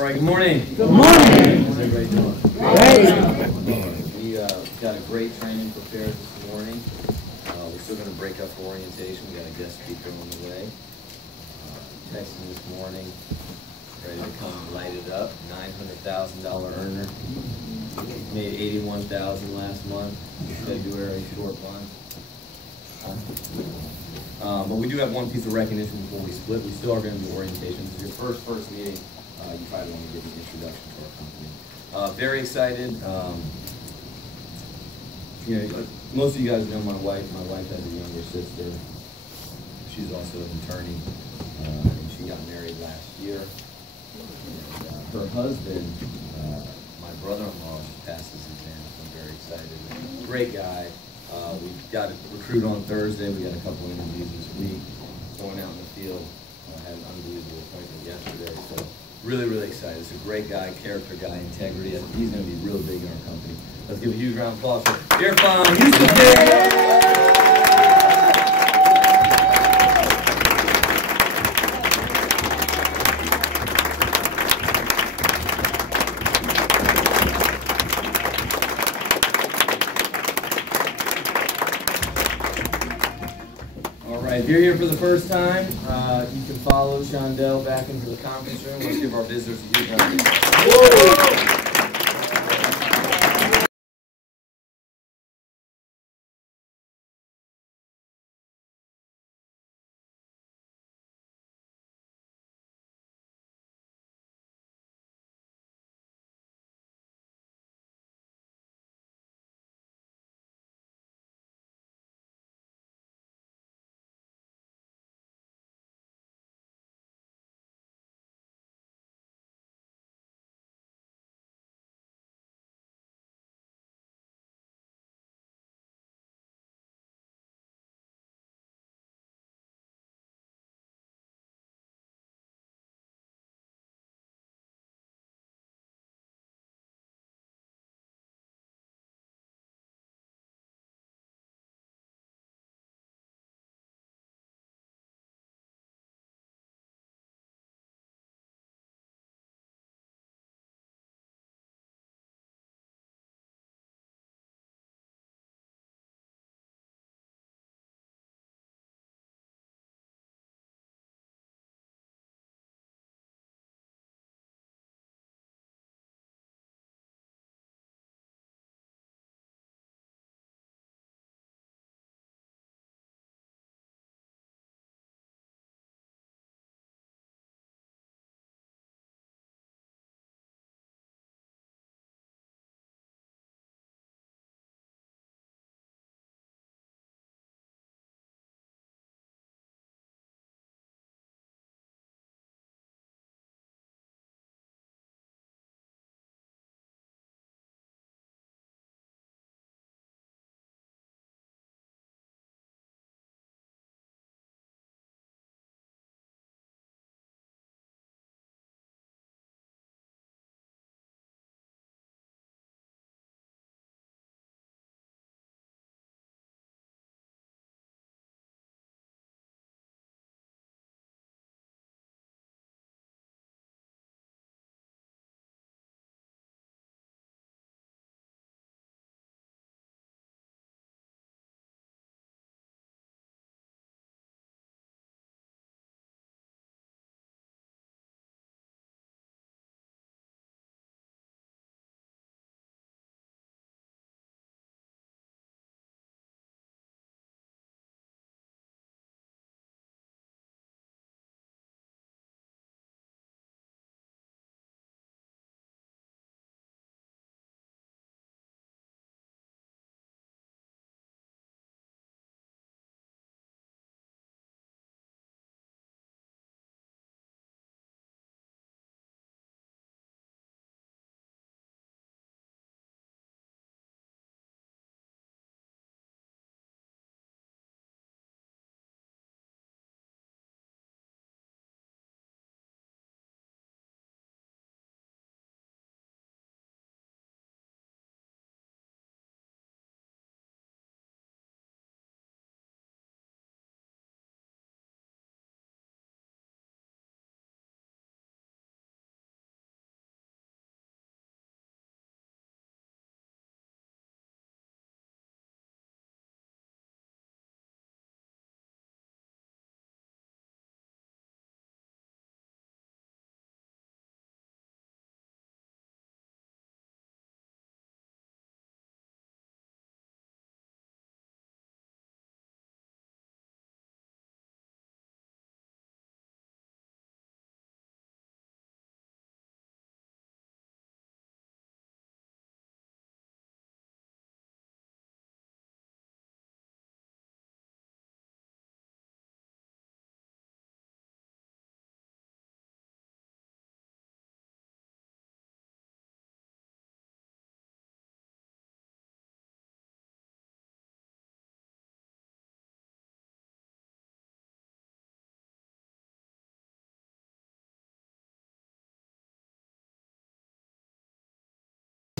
right, good morning. Good morning. How's everybody doing? Great. We got a great training prepared this morning. We're still going to break up for orientation. We got a guest speaker on the way. Texting this morning, ready to come light it up. $900,000 earner. Made $81,000 last month. February, short month. But we do have one piece of recognition before we split. We still are going to do orientation. This is your first meeting. You probably want to give an introduction to our company. Very excited. Most of you guys know my wife. My wife has a younger sister. She's also an attorney, and she got married last year. And, her husband, my brother-in-law, passed his exam. So I'm very excited. Great guy. We've got a recruit on Thursday. We got a couple interviews this week. Going out in the field. Had an unbelievable appointment yesterday. So really, really excited. He's a great guy, character guy, integrity. I think he's going to be real big in our company. Let's give a huge round of applause for Irfan Houston. If you're here for the first time, you can follow Shondell back into the conference room. Let's give our visitors a huge round of applause.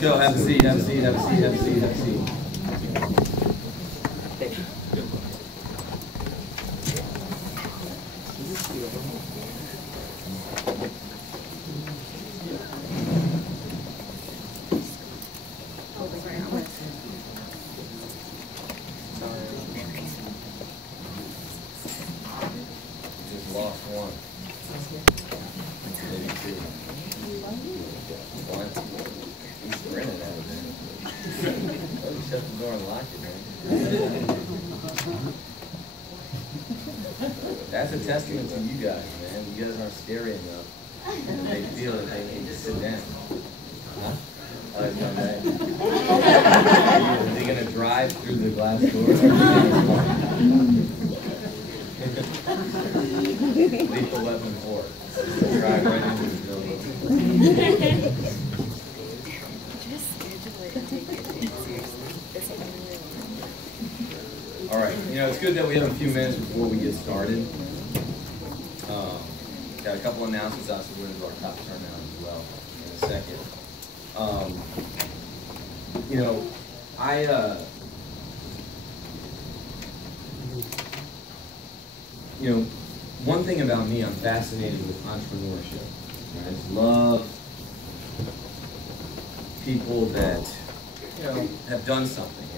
Go, have a seat, have a seat, have a seat, have a seat, have a seat. Just lost one. Maybe two. One. He's grinning at it, man. Oh, you shut the door and locked it, man. That's a testament to you guys, man. You guys aren't scary enough. And they feel that they need to sit down. Huh? Oh, it's not bad. Are they going to drive through the glass door? Lethal weapon 4. Drive right into the building. Just schedule it and take it seriously. All right, it's good that we have a few minutes before we get started. Got a couple announcements out, so we're going to do our top turnout as well in a second. One thing about me, I'm fascinated with entrepreneurship. I just love people that, have done something.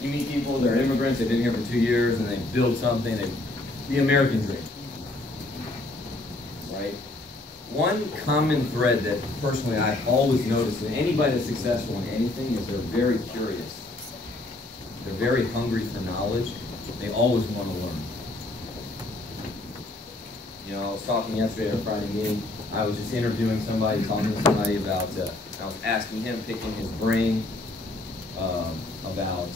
You meet people, they're immigrants, they've been here for 2 years, and they build something, the American dream, right? One common thread that personally I've always noticed in anybody that's successful in anything is they're very curious. They're very hungry for knowledge. They always want to learn. I was talking yesterday at a Friday meeting. I was just interviewing somebody, talking to somebody about, I was asking him, picking his brain about,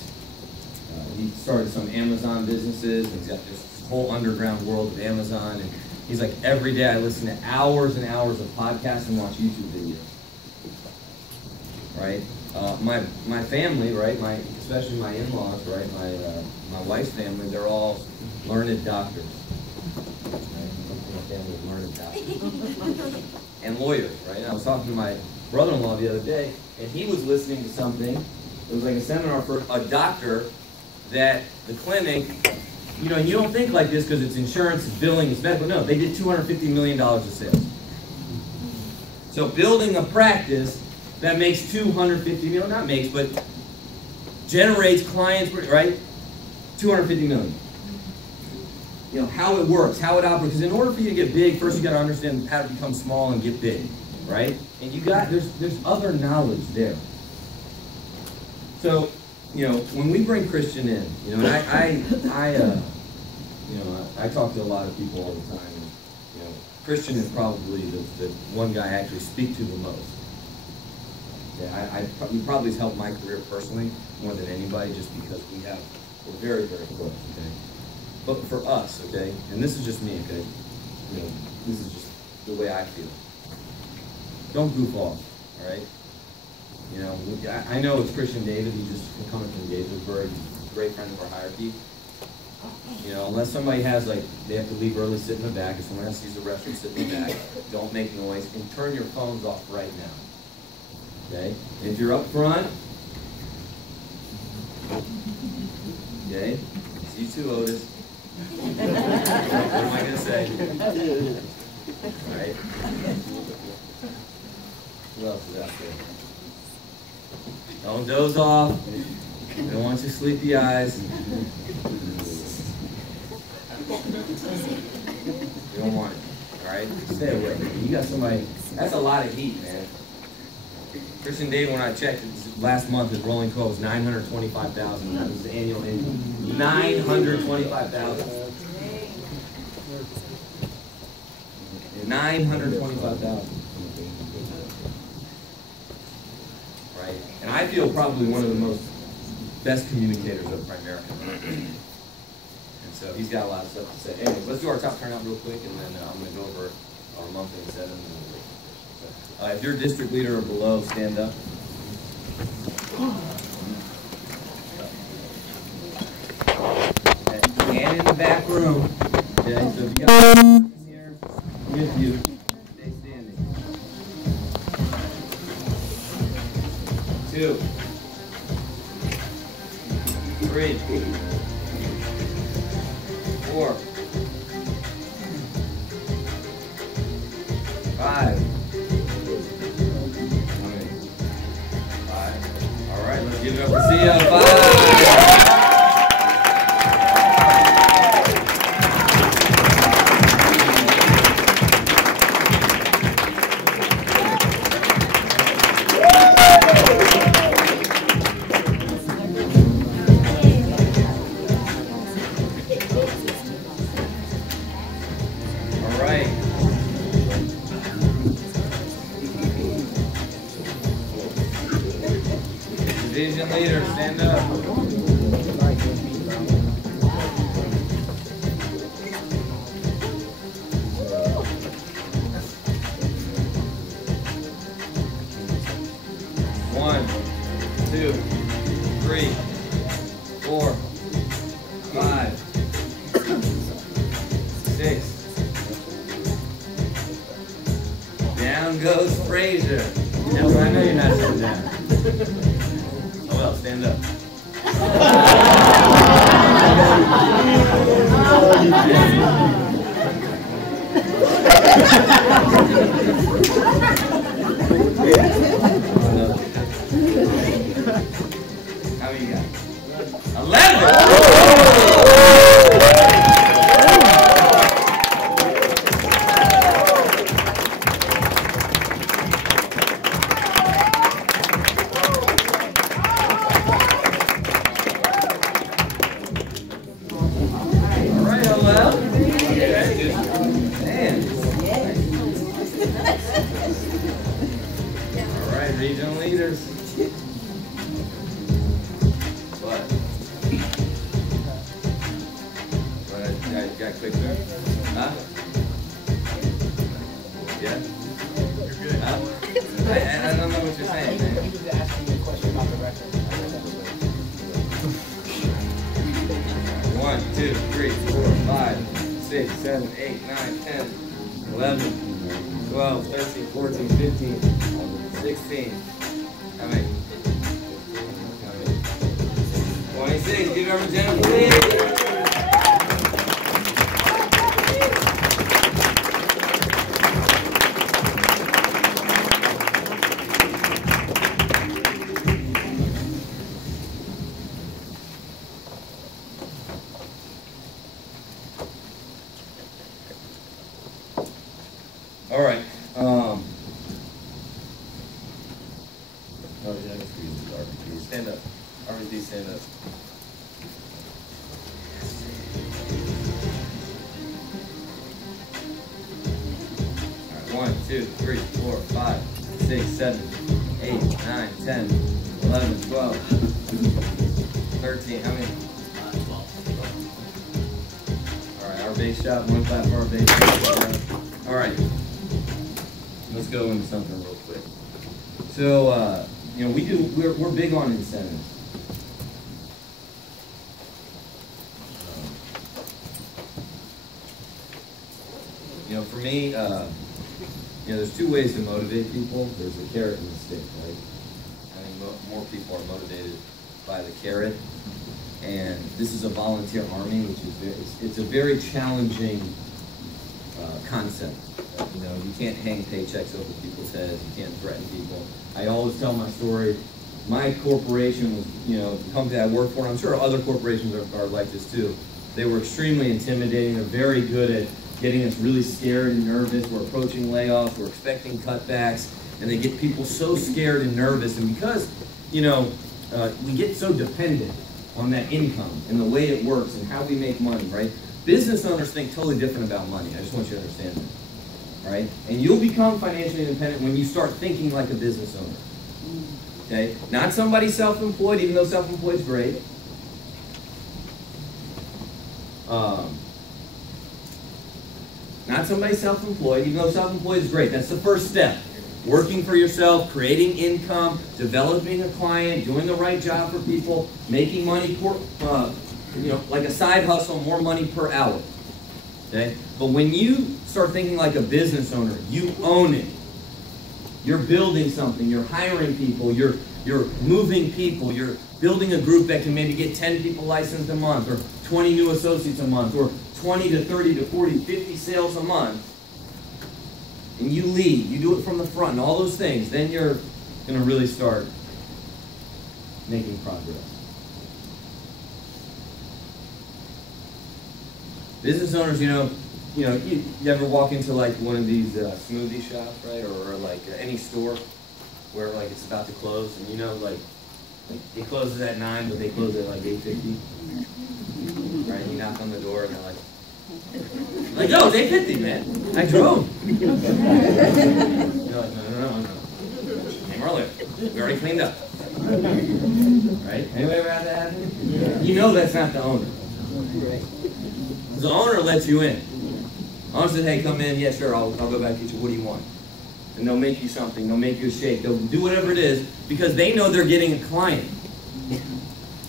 he started some Amazon businesses, and he's got this whole underground world of Amazon, and he's like, every day I listen to hours and hours of podcasts and watch YouTube videos, right? My family, right, especially my in-laws, right, my wife's family, they're all learned doctors. And lawyers, right? And I was talking to my brother-in-law the other day, and he was listening to something. It was like a seminar for a doctor that the clinic, and you don't think like this because it's insurance, it's billing, it's medical. No, they did $250 million of sales. So building a practice that makes $250 million, not makes, but generates clients, right? $250 million. How it works, how it operates. Because in order for you to get big, first you got to understand how to become small and get big, right? And there's other knowledge there. So, when we bring Christian in, and I talk to a lot of people all the time. And, Christian is probably the one guy I actually speak to the most. He probably has helped my career personally more than anybody, just because we're very, very close. Okay. But for us, okay, and this is just me, okay, this is just the way I feel. Don't goof off, all right? I know it's Christian David. He's just coming from Gaithersburg. He's a great friend of our hierarchy. Unless somebody has, they have to leave early, sit in the back. If someone has to use the restroom, sit in the back. Don't make noise, and turn your phones off right now, okay? And if you're up front, okay, it's you too, Otis. What am I going to say? All right. Who else is out there? Don't doze off. I don't want your sleepy eyes. You don't want it. All right? Stay away. You got somebody. That's a lot of heat, man. Christian David, when I checked, last month his rolling quote was 925,000. That was the annual income. 925,000. 925,000. Right? And I feel probably one of the most best communicators of Primerica. And so he's got a lot of stuff to say. Anyways, let's do our top turnout real quick, and then I'm going to go over our monthly incentive. If you're a district leader or below, stand up. And in the back room. Okay, so if you got here with you, stay standing. 4, 5. How many? 5. All right, let's give it up for Sia. 5. Division leader, stand up. 1, 2, 3, 4, 5, 6. Down goes Frazier. No, I know you're not sitting down. Oh well, stand up. How many you got? 11! Regional leaders. What? What? Got quick there? Huh? Yeah? You're good. Huh? I don't know what you're saying, man. He was asking me a question about the record. 1, 2, 3, 4, 5, 6, 7, 8, 9, 10, 11, 12, 13, 14, 15, 16. How many? 26. Give it over to Jennifer, please. All right. Oh, yeah, that's good. RVD, stand up. RVD, stand up. All right, 1, 2, 3, 4, 5, 6, 7, 8, 9, 10, 11, 12, 13. How many? 12. All right, our base shot. One clap for our base shot. All right. Let's go into something real quick. So, you know, we're big on incentives. You know, for me, you know, there's two ways to motivate people. There's the carrot and the stick, right? I think more people are motivated by the carrot. And this is a volunteer army, which is it's a very challenging concept. You know, you can't hang paychecks over people's heads. You can't threaten people. I always tell my story. My corporation was, you know, the company I work for, and I'm sure other corporations are like this too. They were extremely intimidating. They're very good at getting us really scared and nervous. We're approaching layoffs. We're expecting cutbacks. And they get people so scared and nervous. And because, you know, we get so dependent on that income and the way it works and how we make money, right? Business owners think totally different about money. I just want you to understand that, right? And you'll become financially independent when you start thinking like a business owner, okay? Not somebody self-employed, even though self-employed is great. Not somebody self-employed, even though self-employed is great. That's the first step. Working for yourself, creating income, developing a client, doing the right job for people, making money, you know, like a side hustle, more money per hour. Okay? But when you start thinking like a business owner, you own it. You're building something, you're hiring people, you're moving people, you're building a group that can maybe get 10 people licensed a month, or 20 new associates a month, or 20 to 30 to 40, 50 sales a month, and you lead, you do it from the front, and all those things, then you're going to really start making progress. Business owners, you ever walk into like one of these smoothie shops, right, or like any store where like it's about to close, and like it closes at 9, but they close at like 8:50, right? And you knock on the door, and they're like, yo, it's 8:50, man. I drove. You're like, no. Came earlier. We already cleaned up. Right? Anybody ever had that happen? You know that's not the owner. The owner lets you in. The owner says, hey, come in. Yeah, sure, I'll go back and get you. What do you want? And they'll make you something. They'll make you a shake. They'll do whatever it is because they know they're getting a client.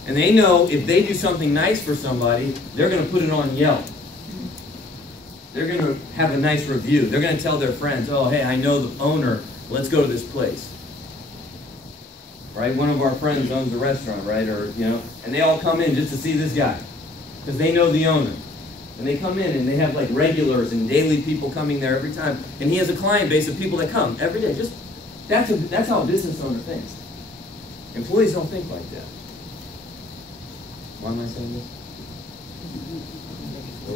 And they know if they do something nice for somebody, they're going to put it on Yelp. They're going to have a nice review. They're going to tell their friends, oh, hey, I know the owner. Let's go to this place. Right? One of our friends owns a restaurant, right? Or, and they all come in just to see this guy because they know the owner. And they come in and they have like regulars and daily people coming there every time. And he has a client base of people that come every day. That's how a business owner thinks. Employees don't think like that. Why am I saying this?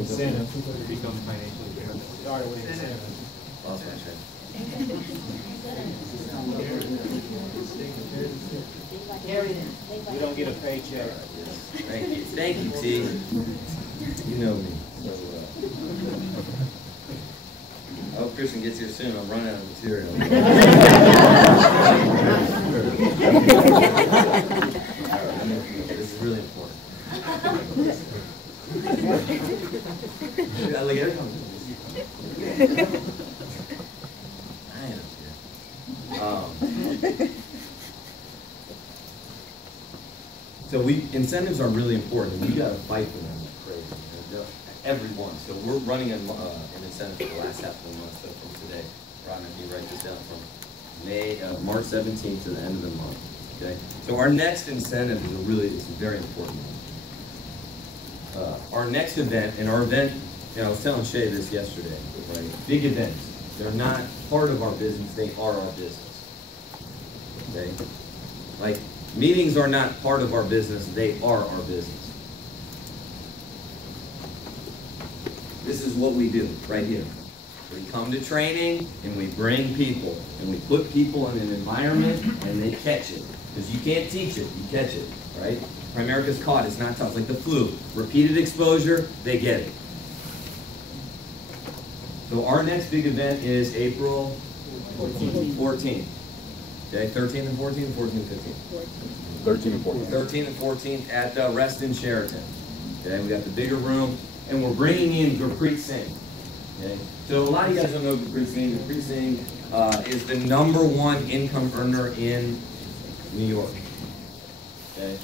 Incentives become financially independent. Started with incentives. Lost my train. We don't get a paycheck. Thank you, T. You know me. So, I hope Christian gets here soon. I'm running out of material. This is really important. Look, here it comes. I am here. So incentives are really important, and we got to fight for them like crazy. Everyone. So we're running an incentive for the last half of the month. So from today, Ron, if you write this down, from March 17th to the end of the month. Okay. So our next incentive is it's a very important one. Our next event, and our event, I was telling Shay this yesterday, right? Big events. They're not part of our business. They are our business. Okay. Like meetings are not part of our business. They are our business. This is what we do right here. We come to training and we bring people and we put people in an environment and they catch it. Because you can't teach it, you catch it, right? Primerica's caught, it's not tough, like the flu. Repeated exposure, they get it. So our next big event is April 14th. Okay, 13th and 14th, 14th and 15th. 13 and 14. 13th and 14th at Reston Sheraton. Okay, we got the bigger room. And we're bringing in Gurpreet Singh. Okay? So a lot of you guys don't know Gurpreet Singh. Gurpreet Singh is the #1 income earner in New York. Okay?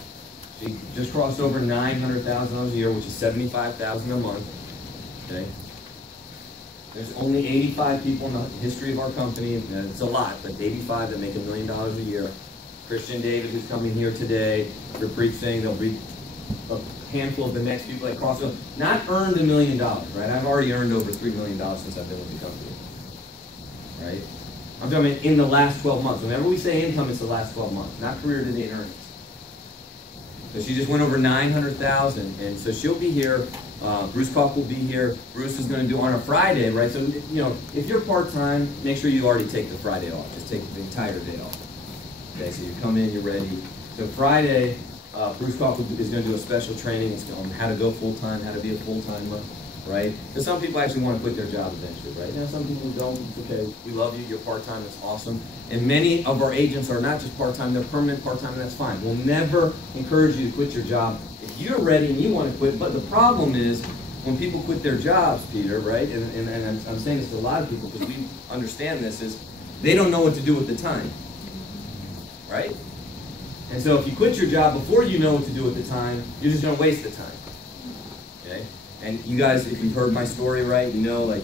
She just crossed over $900,000 a year, which is $75,000 a month. Okay? There's only 85 people in the history of our company. It's a lot, but 85 that make $1 million a year. Christian David, who's coming here today, Gurpreet Singh, there'll be a handful of the next people that cross over. Not earned $1 million, right? I've already earned over $3 million since I've been with the company, right? I'm talking about in the last 12 months. Whenever we say income, it's the last 12 months, not career to date earnings. So she just went over 900,000, and so she'll be here. Bruce Koch will be here. Bruce is going to do on a Friday, right? So if you're part-time, make sure you already take the Friday off. Just take the entire day off. Okay, so you come in, you're ready. So Friday. Bruce Koch is going to do a special training on how to go full-time, how to be a full-timer, right? Because some people actually want to quit their job eventually, right? Now some people don't. It's okay. We love you. You're part-time. It's awesome. And many of our agents are not just part-time. They're permanent part-time, and that's fine. We'll never encourage you to quit your job if you're ready and you want to quit. But the problem is when people quit their jobs, Peter, right? And I'm saying this to a lot of people because we understand this, is they don't know what to do with the time, right? And so if you quit your job before you know what to do with the time, you're just going to waste the time. Okay? And you guys, if you've heard my story, right, like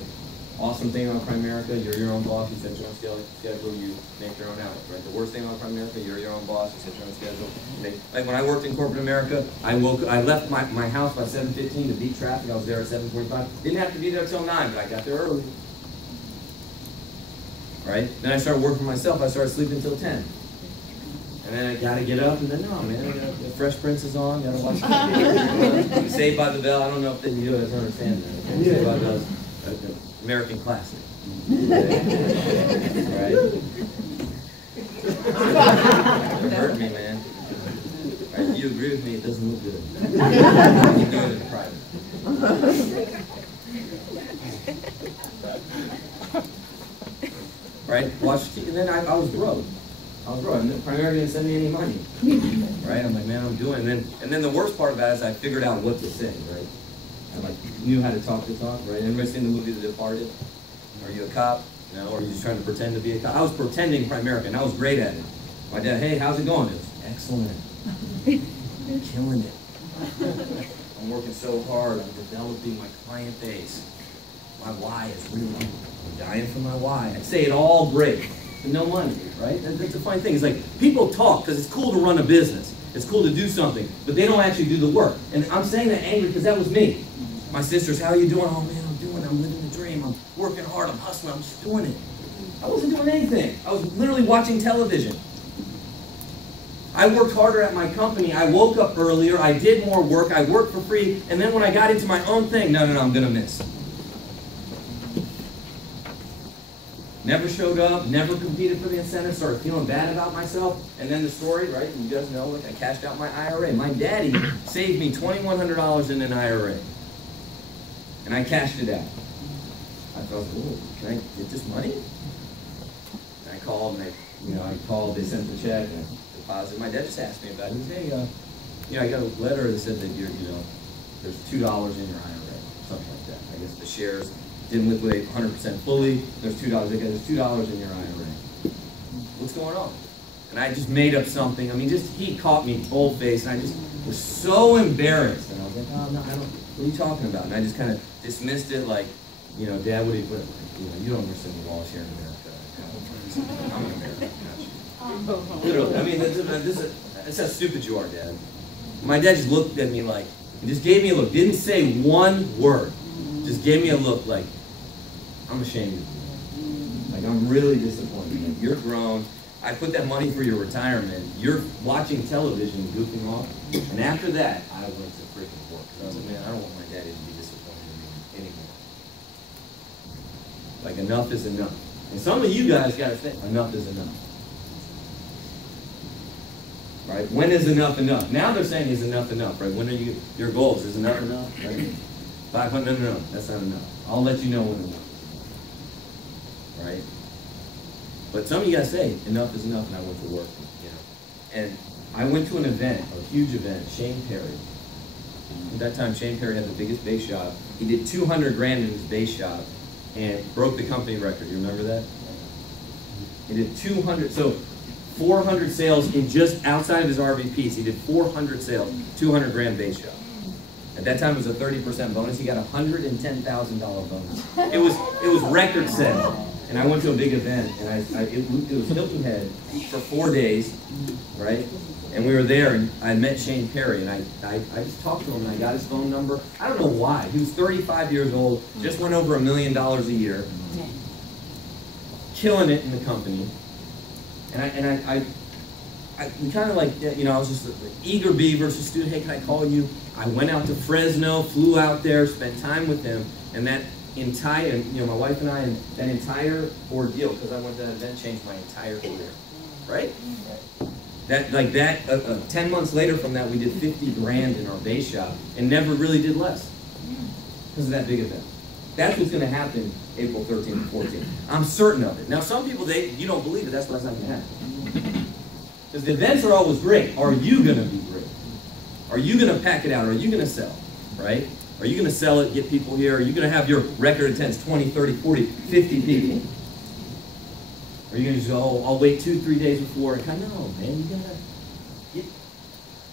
Awesome thing about Primerica, you're your own boss, you set your own schedule, you make your own hours, right? The worst thing about Primerica, you're your own boss, you set your own schedule. Like when I worked in corporate America, I left my house by 7:15 to beat traffic, I was there at 7:45. Didn't have to be there till 9, but I got there early. Right? Then I started working for myself, I started sleeping until 10. And then I gotta get up, and then, no, man, I got the Fresh Prince is on, gotta watch Saved by the Bell, I don't know if you guys understand that. Saved by the Bell is an American classic. Right? It hurt me, man. Right, if you agree with me, it doesn't look good. You do it in private. Right? Watch TV, and then I was broke. Primerica didn't send me any money. Right? I'm like, man, I'm doing it. And then the worst part about it is I figured out what to say, right? I knew how to talk the talk, right? Anybody seen the movie The Departed? Are you a cop? No, or are you just trying to pretend to be a cop? I was pretending Primerica, and I was great at it. My dad, hey, how's it going? It was excellent. Killing it. I'm working so hard. I'm developing my client base. My why is really, I'm dying for my why. I'd say it all great, but no money, right? That's the funny thing. It's like people talk because it's cool to run a business. It's cool to do something, but they don't actually do the work. And I'm saying that angry because that was me. My sisters, how are you doing? Oh man, I'm living the dream. I'm working hard, I'm hustling, I'm just doing it. I wasn't doing anything. I was literally watching television. I worked harder at my company. I woke up earlier. I did more work. I worked for free. And then when I got into my own thing, no, I'm going to miss. Never showed up, never competed for the incentive, started feeling bad about myself. And then the story, right? You guys know, like I cashed out my IRA. My daddy saved me $2,100 in an IRA. And I cashed it out. I thought, oh, can I get this money? And I called, and they sent the check, and I deposited. My dad just asked me about it. He said, hey, I got a letter that said that there's $2 in your IRA, something like that. I guess the shares didn't liquidate 100% fully. There's $2. There's $2 in your IRA. What's going on? And I just made up something. I mean, he caught me bold-faced, and I just was so embarrassed. And I was like, oh, no, what are you talking about? And I just kind of dismissed it like, Dad, what do you put? You don't understand the laws here in America. I'm an American, not you. Literally, I mean, that's how stupid you are, Dad. My dad just looked at me like, he just gave me a look. Didn't say one word. Just gave me a look like, I'm ashamed of you. Like, I'm really disappointed. Like, you're grown. I put that money for your retirement. You're watching television, goofing off. And after that, I went to freaking work. Because I was like, man, I don't want my daddy to be disappointed in me anymore. Like, enough is enough. And some of you guys got to think, enough is enough. Right? When is enough enough? Now they're saying is enough enough, right? When are your goals? Is enough enough? Right? 500, no, that's not enough. I'll let you know when enough is enough. Right? But some of you guys say, enough is enough, and I went to work, And I went to an event, a huge event, Shane Perry. At that time, Shane Perry had the biggest bass shop. He did 200 grand in his bass shop and broke the company record. You remember that? He did 200, so 400 sales in just outside of his RVPs. He did 400 sales, 200 grand bass shop. At that time, it was a 30% bonus. He got a $110,000 bonus. It was record setting. And I went to a big event, and it was Hilton Head for 4 days, right? And we were there, and I met Shane Perry, and I just talked to him, and I got his phone number. I don't know why. He was 35 years old, just went over $1 million a year, killing it in the company. And we kind of like, I was just an eager bee versus student. Hey, can I call you? I went out to Fresno, flew out there, spent time with him, and that entire, my wife and I, and that entire ordeal, because I went to that event, changed my entire career, right? 10 months later from that, we did 50 grand in our bass shop, and never really did less, because of that big event. That's what's going to happen April 13th and 14th. I'm certain of it. Now, some people, you don't believe it, that's what's not going to happen. Because the events are always great. Are you going to be great? Are you going to pack it out? Are you going to sell, right? Are you going to sell it, get people here? Are you going to have your record attendance 20, 30, 40, 50 people? Are you going to just go, oh, I'll wait 2-3 days before? No, man, you got to get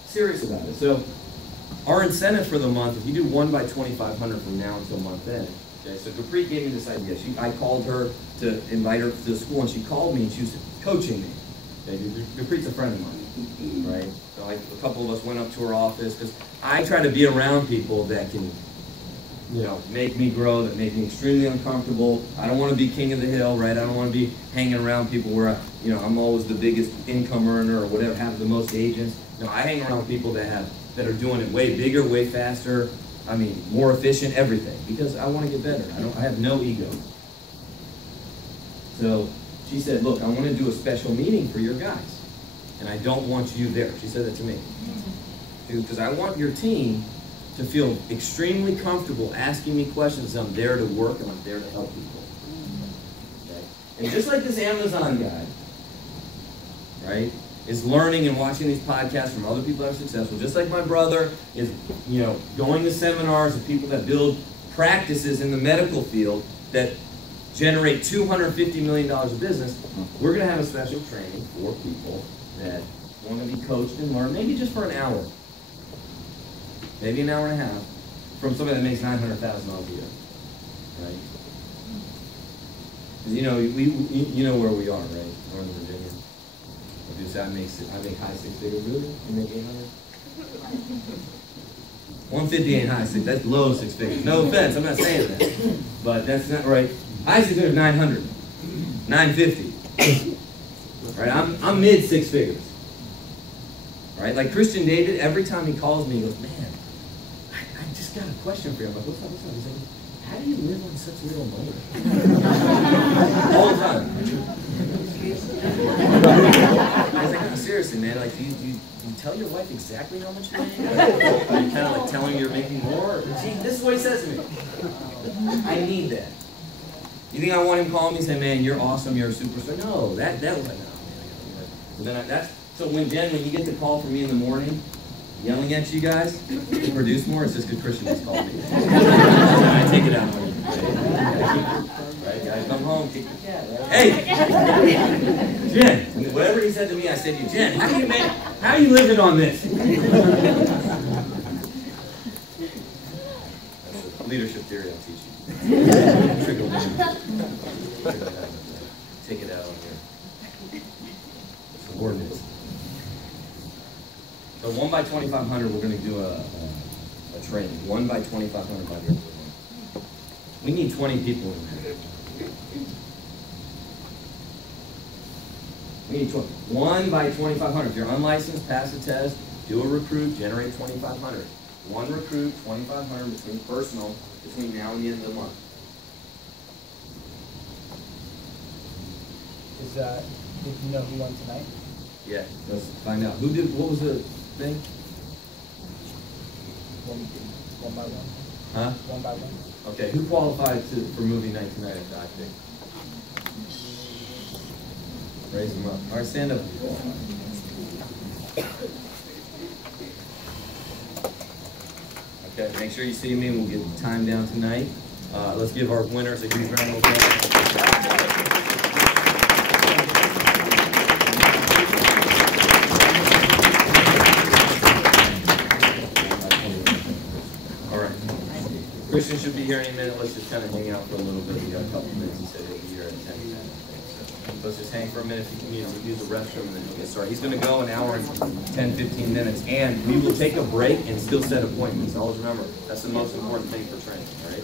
serious about it. So our incentive for the month, if you do 1 by 2,500 from now until month end, okay, so Capri gave me this idea. I called her to invite her to the school, and she called me, and she was coaching me. Okay, Capri's a friend of mine, right? So a couple of us went up to her office, because I try to be around people that can, you know, make me grow, that make me extremely uncomfortable. I don't want to be king of the hill, right? I don't want to be hanging around people where, I'm always the biggest income earner or whatever, have the most agents. No, I hang around people that are doing it way bigger, way faster, more efficient, everything, because I want to get better. I have no ego. So she said, look, I want to do a special meeting for your guys, and I don't want you there. She said that to me. Because I want your team to feel extremely comfortable asking me questions. I'm there to work and I'm there to help people. Okay? And just like this Amazon guy, right, is learning and watching these podcasts from other people that are successful, just like my brother is, going to seminars of people that build practices in the medical field that generate $250 million of business, we're going to have a special training for people that want to be coached and learn, maybe just for an hour. Maybe an hour and a half, from somebody that makes $900,000 a year, right? Because you know where we are, right? Northern Virginia. If you say I make high six figures, really? You make 800? 150 ain't high six. That's low six figures. No offense, I'm not saying that, but that's not right. High six figures, 900, 950. Right? I'm mid six figures. Right? Like Christian David, every time he calls me, he goes, man, I just got a question for you. I'm like, what's up? He's like, how do you live on such little money? All the time. I was like, no, seriously, man. Like, do you tell your wife exactly how much you make? Are you kind of like telling her you're making more? See, this is what he says to me. I need that. You think I want him calling me and say, man, you're awesome, you're a superstar? No, that was like, no, man. But then so when you get the call from me in the morning, yelling at you guys to produce more, it's just because Christian just called me. And I take it out on you. Right? Guys, come home, kick the cat. Right? Hey! Jen! Whatever he said to me, I said to you, Jen, how are you living on this? That's a leadership theory I'll teach you. Trickle down. Take it out on your subordinates. So 1 by 2,500, we're going to do a training. 1 by 2,500 by the end of the month. We need 20 people in there. We need 20. 1 by 2,500. If you're unlicensed, pass the test, do a recruit, generate 2,500. One recruit, 2,500 between now and the end of the month. Did you know who won tonight? Yeah, let's find out. What was the thing? One by one. Huh? 1 by 1. Okay, who qualified for movie night tonight at Doc Dick? Raise them up. All right, stand up if you qualify. Okay, make sure you see me. We'll get the time down tonight. Let's give our winners a huge round of applause. Christian should be here in a minute. Let's just kind of hang out for a little bit. We got a couple minutes. He said he'll be here at 10. So let's just hang for a minute. If you can use the restroom, and then we'll get started. He's going to go an hour and 10, 15 minutes, and we will take a break and still set appointments. Always remember, that's the most important thing for training, all right?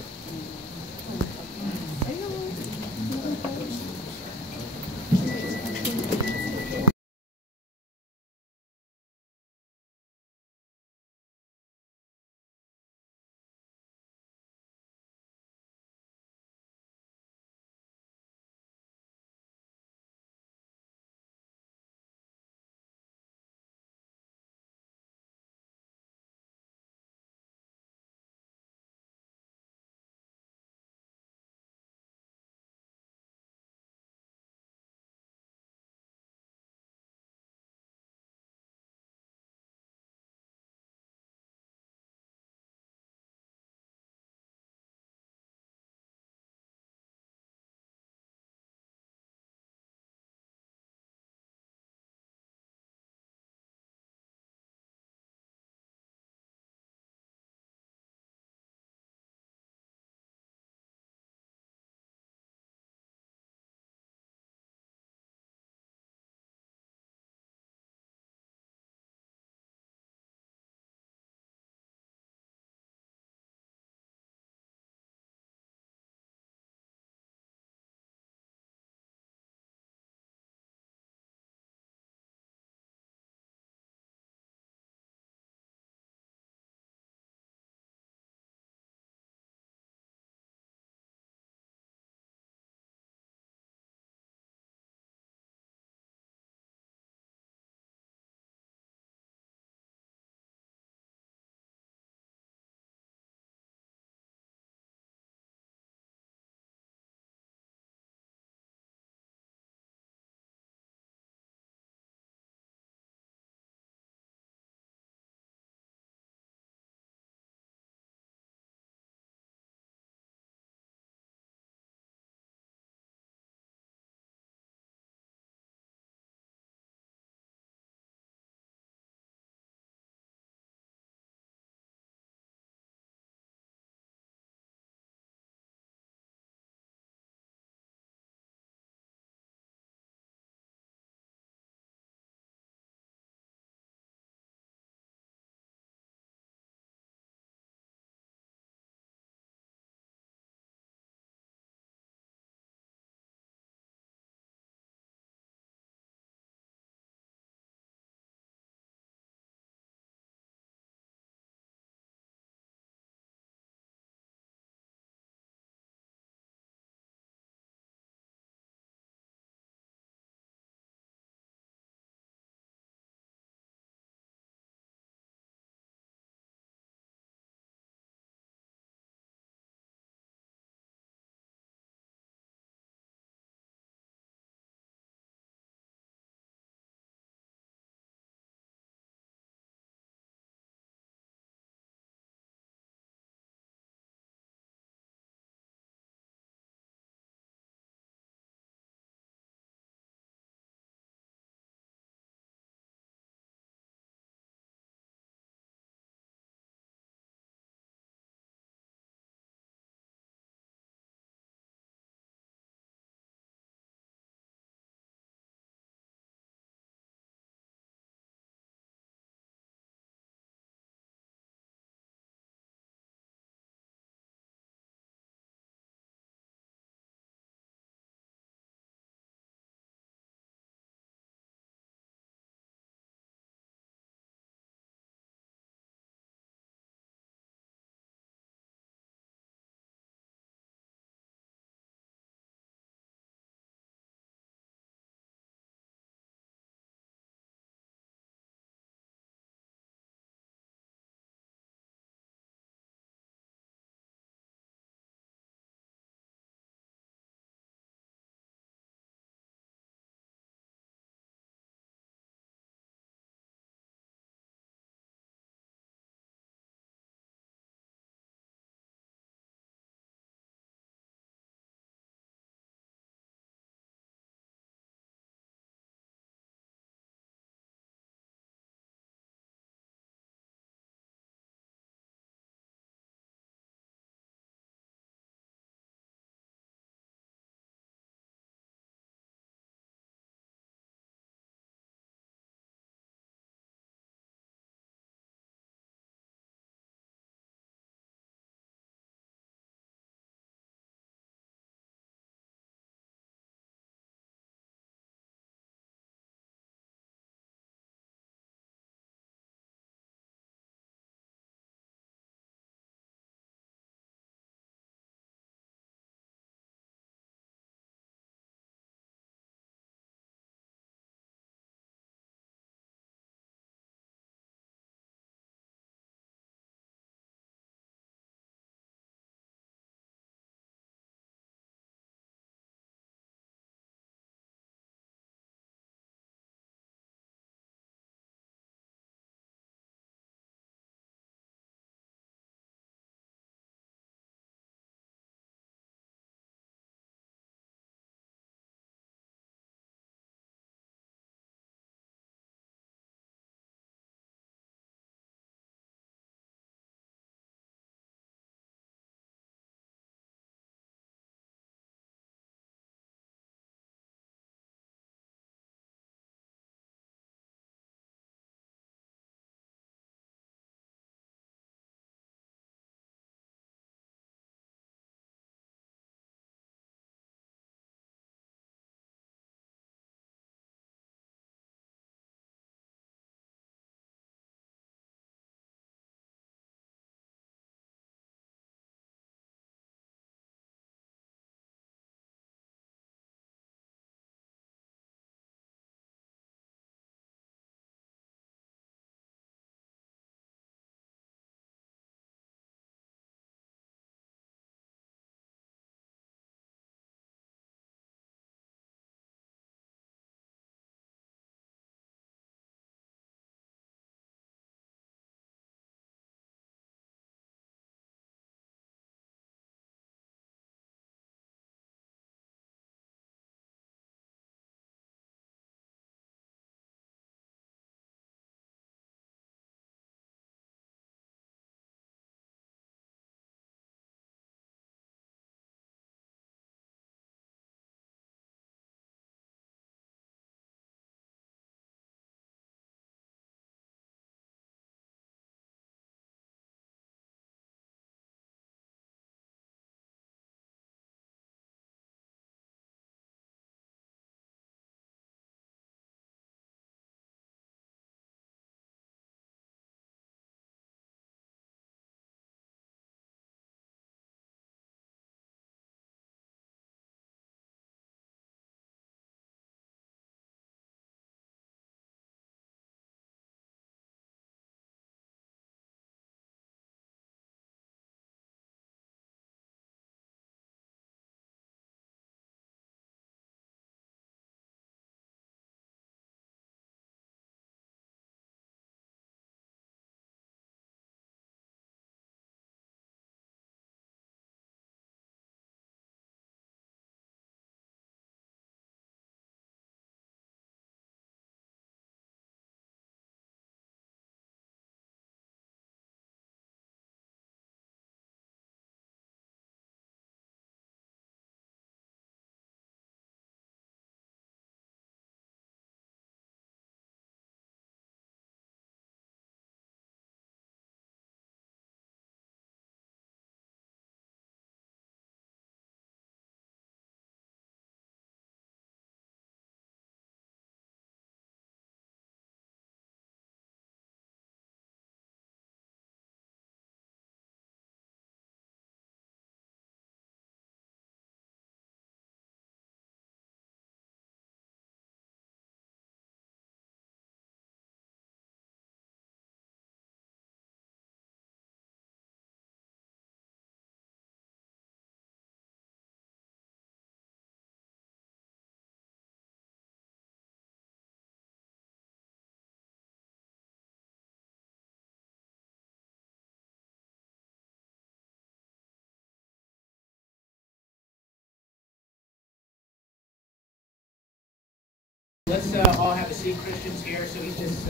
Let's all have a seat. Christian's here, so he's just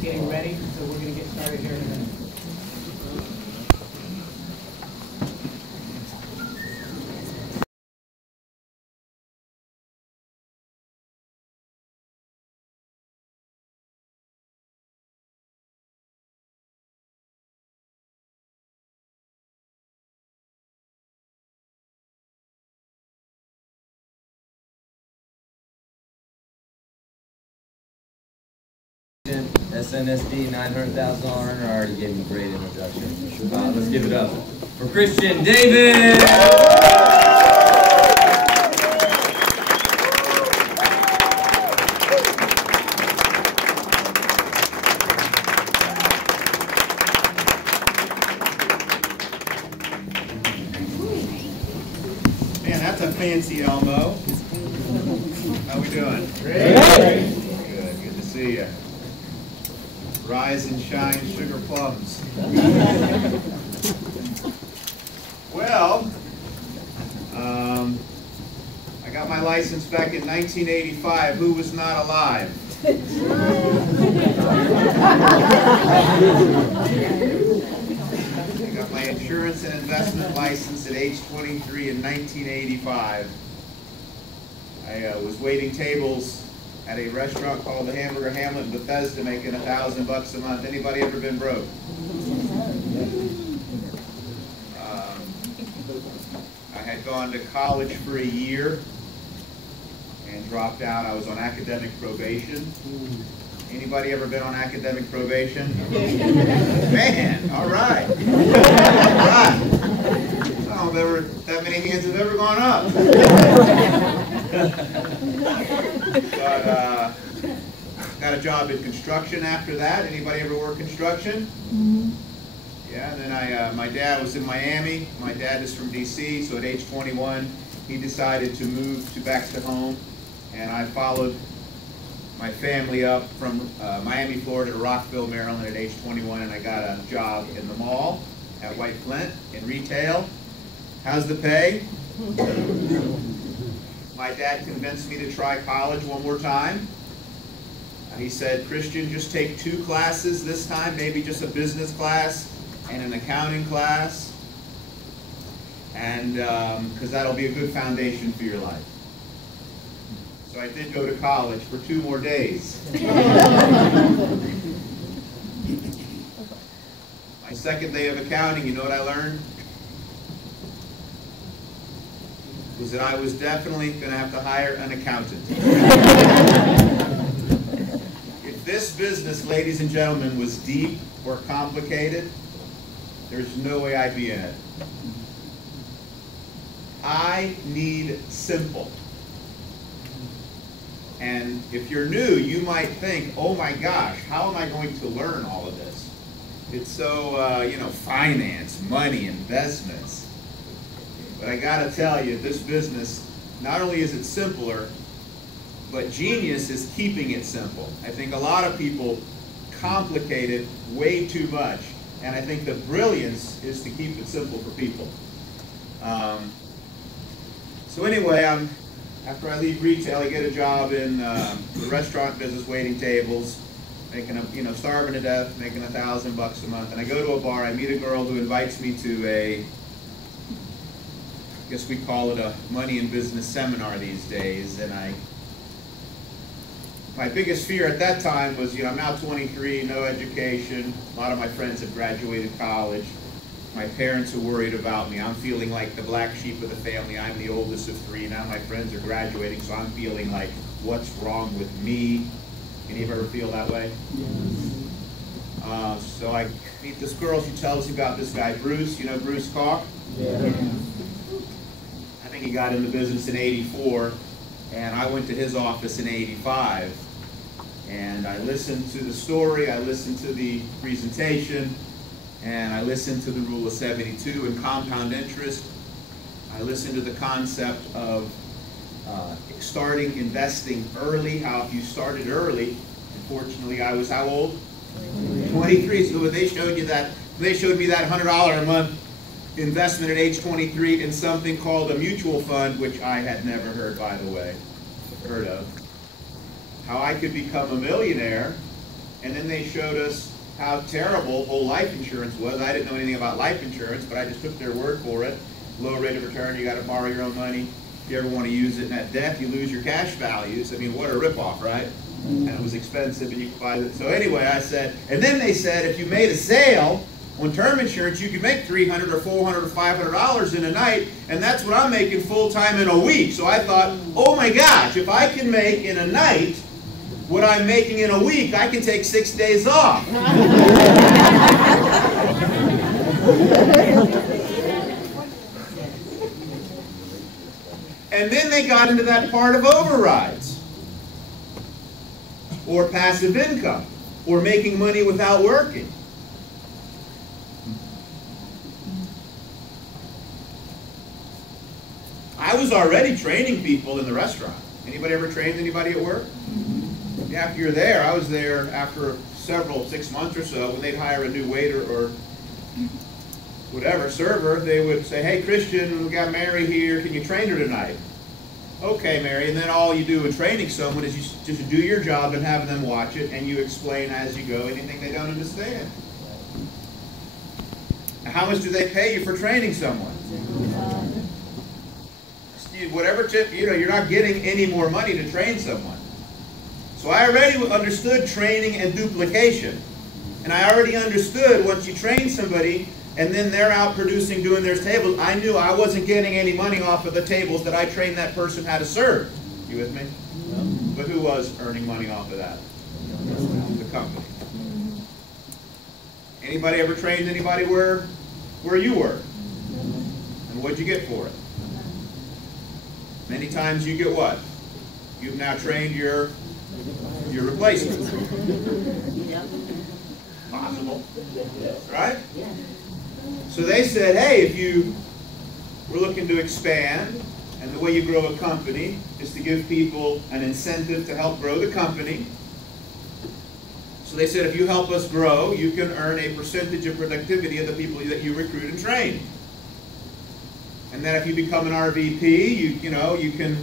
getting ready. So we're going to get started here in a minute. SNSD $900,000 earner already gave him a great introduction. Let's give it up for Christian David. Man, that's a fancy Elmo. How we doing? Great. Good to see you. Rise and shine, sugar plums. Well, I got my license back in 1985. Who was not alive? I got my insurance and investment license at age 23 in 1985. I was waiting tables at a restaurant called the Hamburger Hamlet in Bethesda, making $1,000 a month. Anybody ever been broke? I had gone to college for a year and dropped out. I was on academic probation. Anybody ever been on academic probation? Man, all right. All right. I don't know if that many hands have ever gone up. But got a job in construction after that. Anybody ever work construction? Yeah, and then my dad was in Miami. My dad is from DC, so at age 21, he decided to move back to home, and I followed my family up from Miami, Florida to Rockville, Maryland at age 21, and I got a job in the mall at White Flint in retail. How's the pay? My dad convinced me to try college one more time. He said, Christian, just take 2 classes this time, maybe just a business class and an accounting class, and because that'll be a good foundation for your life. So I did go to college for 2 more days. My second day of accounting, you know what I learned? Was that I was definitely going to have to hire an accountant. If this business, ladies and gentlemen, was deep or complicated, there's no way I'd be in it. I need simple. And if you're new, you might think, oh my gosh, how am I going to learn all of this? It's so, finance, money, investments. But I gotta tell you, this business, not only is it simpler, but genius is keeping it simple. I think a lot of people complicate it way too much. And I think the brilliance is to keep it simple for people. So anyway, after I leave retail, I get a job in the restaurant business, waiting tables, making starving to death, making $1,000 a month. And I go to a bar, I meet a girl who invites me to I guess we call it a money and business seminar these days. And my biggest fear at that time was, I'm now 23, no education. A lot of my friends have graduated college. My parents are worried about me. I'm feeling like the black sheep of the family. I'm the oldest of 3. Now my friends are graduating, so I'm feeling like, what's wrong with me? Any of you ever feel that way? So I meet this girl. She tells me about this guy, Bruce. You know Bruce Koch? Yeah. I think he got into business in '84, and I went to his office in '85. And I listened to the story, I listened to the presentation, and I listened to the rule of 72 and compound interest. I listened to the concept of starting investing early, how if you started early, unfortunately I was how old? 23. So when they showed me that $100 a month investment at age 23 in something called a mutual fund, which I had never heard of. how I could become a millionaire, and then they showed us how terrible whole life insurance was. I didn't know anything about life insurance, but I just took their word for it. Low rate of return, you got to borrow your own money. If you ever want to use it in that death, you lose your cash values. I mean, what a ripoff, right? And it was expensive, and you could buy it. So anyway, I said, and then they said if you made a sale on term insurance, you could make $300 or $400 or $500 in a night, and that's what I'm making full time in a week. So I thought, oh my gosh, if I can make in a night what I'm making in a week, I can take 6 days off. And then they got into that part of overrides, or passive income, or making money without working. I was already training people in the restaurant. Anybody ever trained anybody at work? Yeah, after you're there, I was there after 6 months or so, when they'd hire a new waiter or whatever, server, they would say, hey Christian, we got Mary here, can you train her tonight? Okay, Mary, and then all you do in training someone is you just do your job and have them watch it, and you explain as you go anything they don't understand. Now, how much do they pay you for training someone? Whatever tip, you're not getting any more money to train someone. So I already understood training and duplication. And I already understood once you train somebody and then they're out producing, doing their tables, I knew I wasn't getting any money off of the tables that I trained that person how to serve. You with me? But who was earning money off of that? The company. Anybody ever trained anybody where you were? And what'd you get for it? Many times you get what? You've now trained your replacement. Possible. Right? So they said, hey, if you were looking to expand, and the way you grow a company is to give people an incentive to help grow the company. So they said, if you help us grow, you can earn a percentage of productivity of the people that you recruit and train. And then if you become an RVP, you can,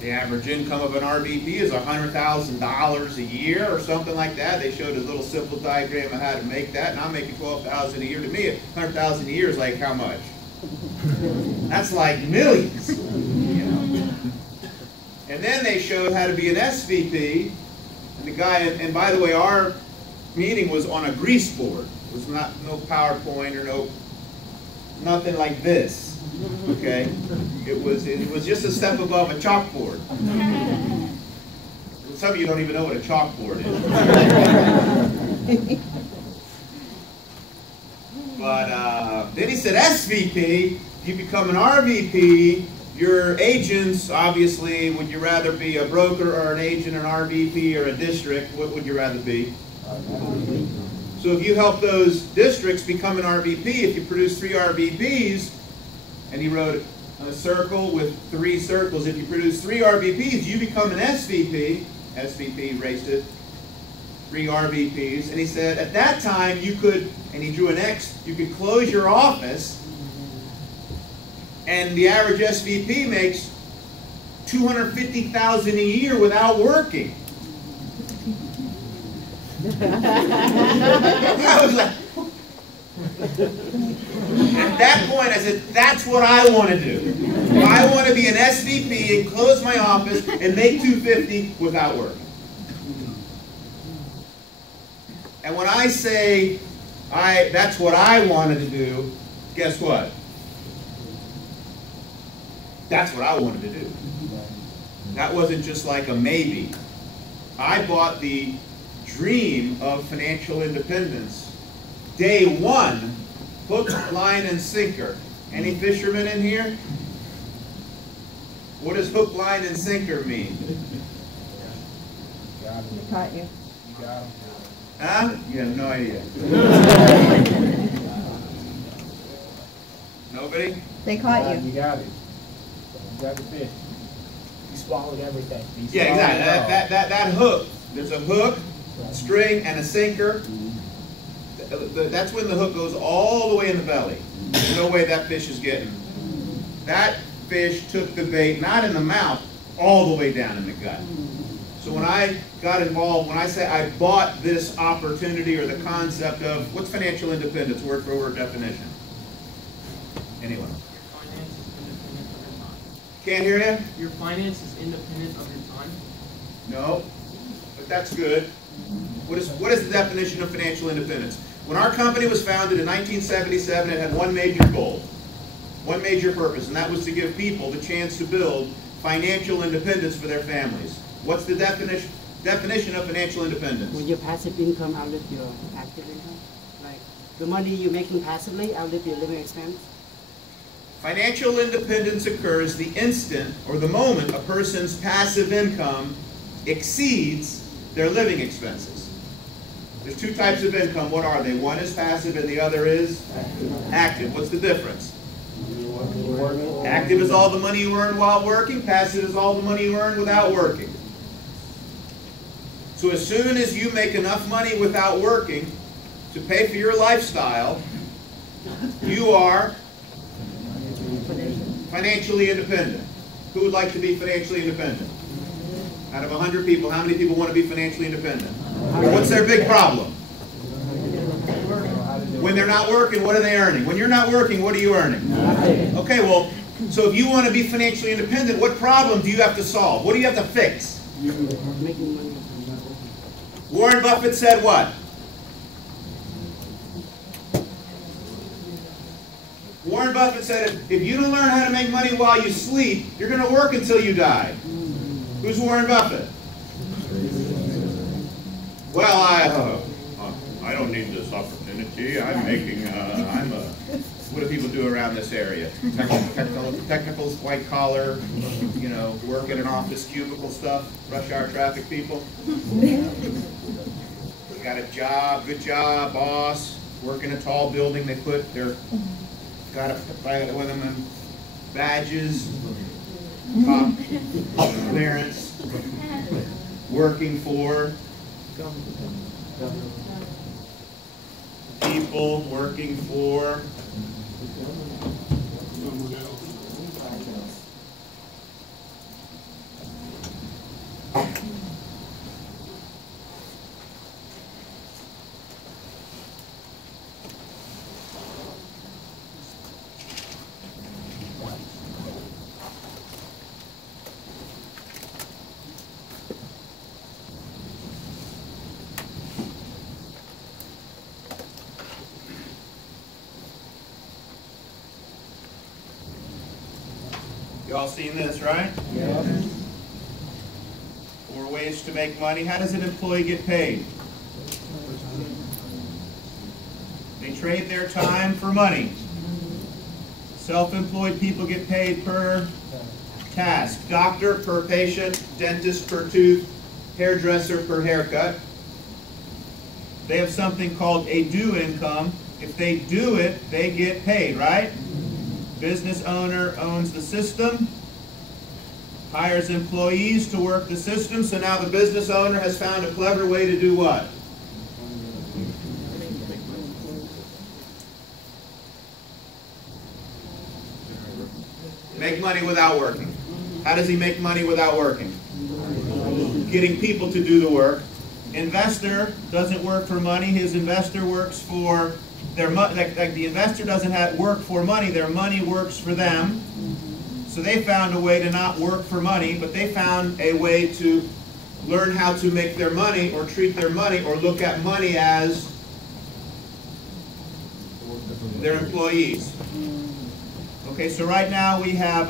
the average income of an RVP is $100,000 a year or something like that. They showed a little simple diagram of how to make that, and I'm making $12,000 a year. To me, $100,000 a year is like how much? That's like millions, And then they showed how to be an SVP, and the guy, and by the way, our meeting was on a grease board. It was no PowerPoint or nothing like this, okay? It was just a step above a chalkboard. Some of you don't even know what a chalkboard is. But then he said, SVP, you become an RVP, your agents, obviously, would you rather be a broker or an agent, an RVP or a district? What would you rather be? So if you help those districts become an RVP, if you produce 3 RVPs, and he wrote a circle with 3 circles, if you produce 3 RVPs, you become an SVP. SVP erased it. 3 RVPs. And he said, at that time, you could, and he drew an X, you could close your office, and the average SVP makes $250,000 a year without working. I was like, at that point I said, that's what I want to do. I want to be an SVP and close my office and make $250 without working. And when I say that's what I wanted to do, guess what? That's what I wanted to do. That wasn't just like a maybe. I bought the dream of financial independence. Day 1, hook, line, and sinker. Any fishermen in here? What does hook, line, and sinker mean? They caught you. Huh? You have no idea. Nobody? They caught you. You got it. You got the fish. You swallowed everything. Yeah, exactly. That hook. There's a hook, string, and a sinker. That's when the hook goes all the way in the belly. There's no way that fish is getting. That fish took the bait, not in the mouth, all the way down in the gut. So when I got involved, when I say I bought this opportunity or the concept of, what's financial independence, word for word definition? Anyone? Finance is independent of your time. Can't hear you? Your finance is independent of your time. No, but that's good. What is the definition of financial independence? When our company was founded in 1977, it had one major goal, one major purpose, and that was to give people the chance to build financial independence for their families. What's the definition of financial independence? Will your passive income outlive your active income? Like the money you're making passively outlive your living expense? Financial independence occurs the instant or the moment a person's passive income exceeds their living expenses. There's two types of income. What are they? One is passive and the other is active. What's the difference? Active is all the money you earn while working. Passive is all the money you earn without working. So as soon as you make enough money without working to pay for your lifestyle, you are financially independent. Who would like to be financially independent? Out of 100 people, how many people want to be financially independent? What's their big problem? When they're not working, what are they earning? When you're not working, what are you earning? Okay, well, so if you want to be financially independent, what problem do you have to solve? What do you have to fix? Making money. Warren Buffett said what? Warren Buffett said, if you don't learn how to make money while you sleep, you're going to work until you die. Who's Warren Buffett? Well, I don't need this opportunity. I'm making, what do people do around this area? Technicals, white collar, you know, work in an office, cubicle stuff, rush hour traffic people. They got a job, good job, boss, work in a tall building. They put their, got one of them badges, top clearance, working for people, working for you all seen this, right? Yes. 4 ways to make money. How does an employee get paid? They trade their time for money. Self-employed people get paid per task. Doctor per patient, dentist per tooth, hairdresser per haircut. They have something called a due income. If they do it, they get paid, right? Business owner owns the system, hires employees to work the system, so now the business owner has found a clever way to do what? Make money without working. How does he make money without working? Getting people to do the work. Investor doesn't work for money, his investor works for their money. Like the investor doesn't work for money, their money works for them. So they found a way to not work for money, but they found a way to learn how to make their money or treat their money or look at money as their employees. Okay, so right now we have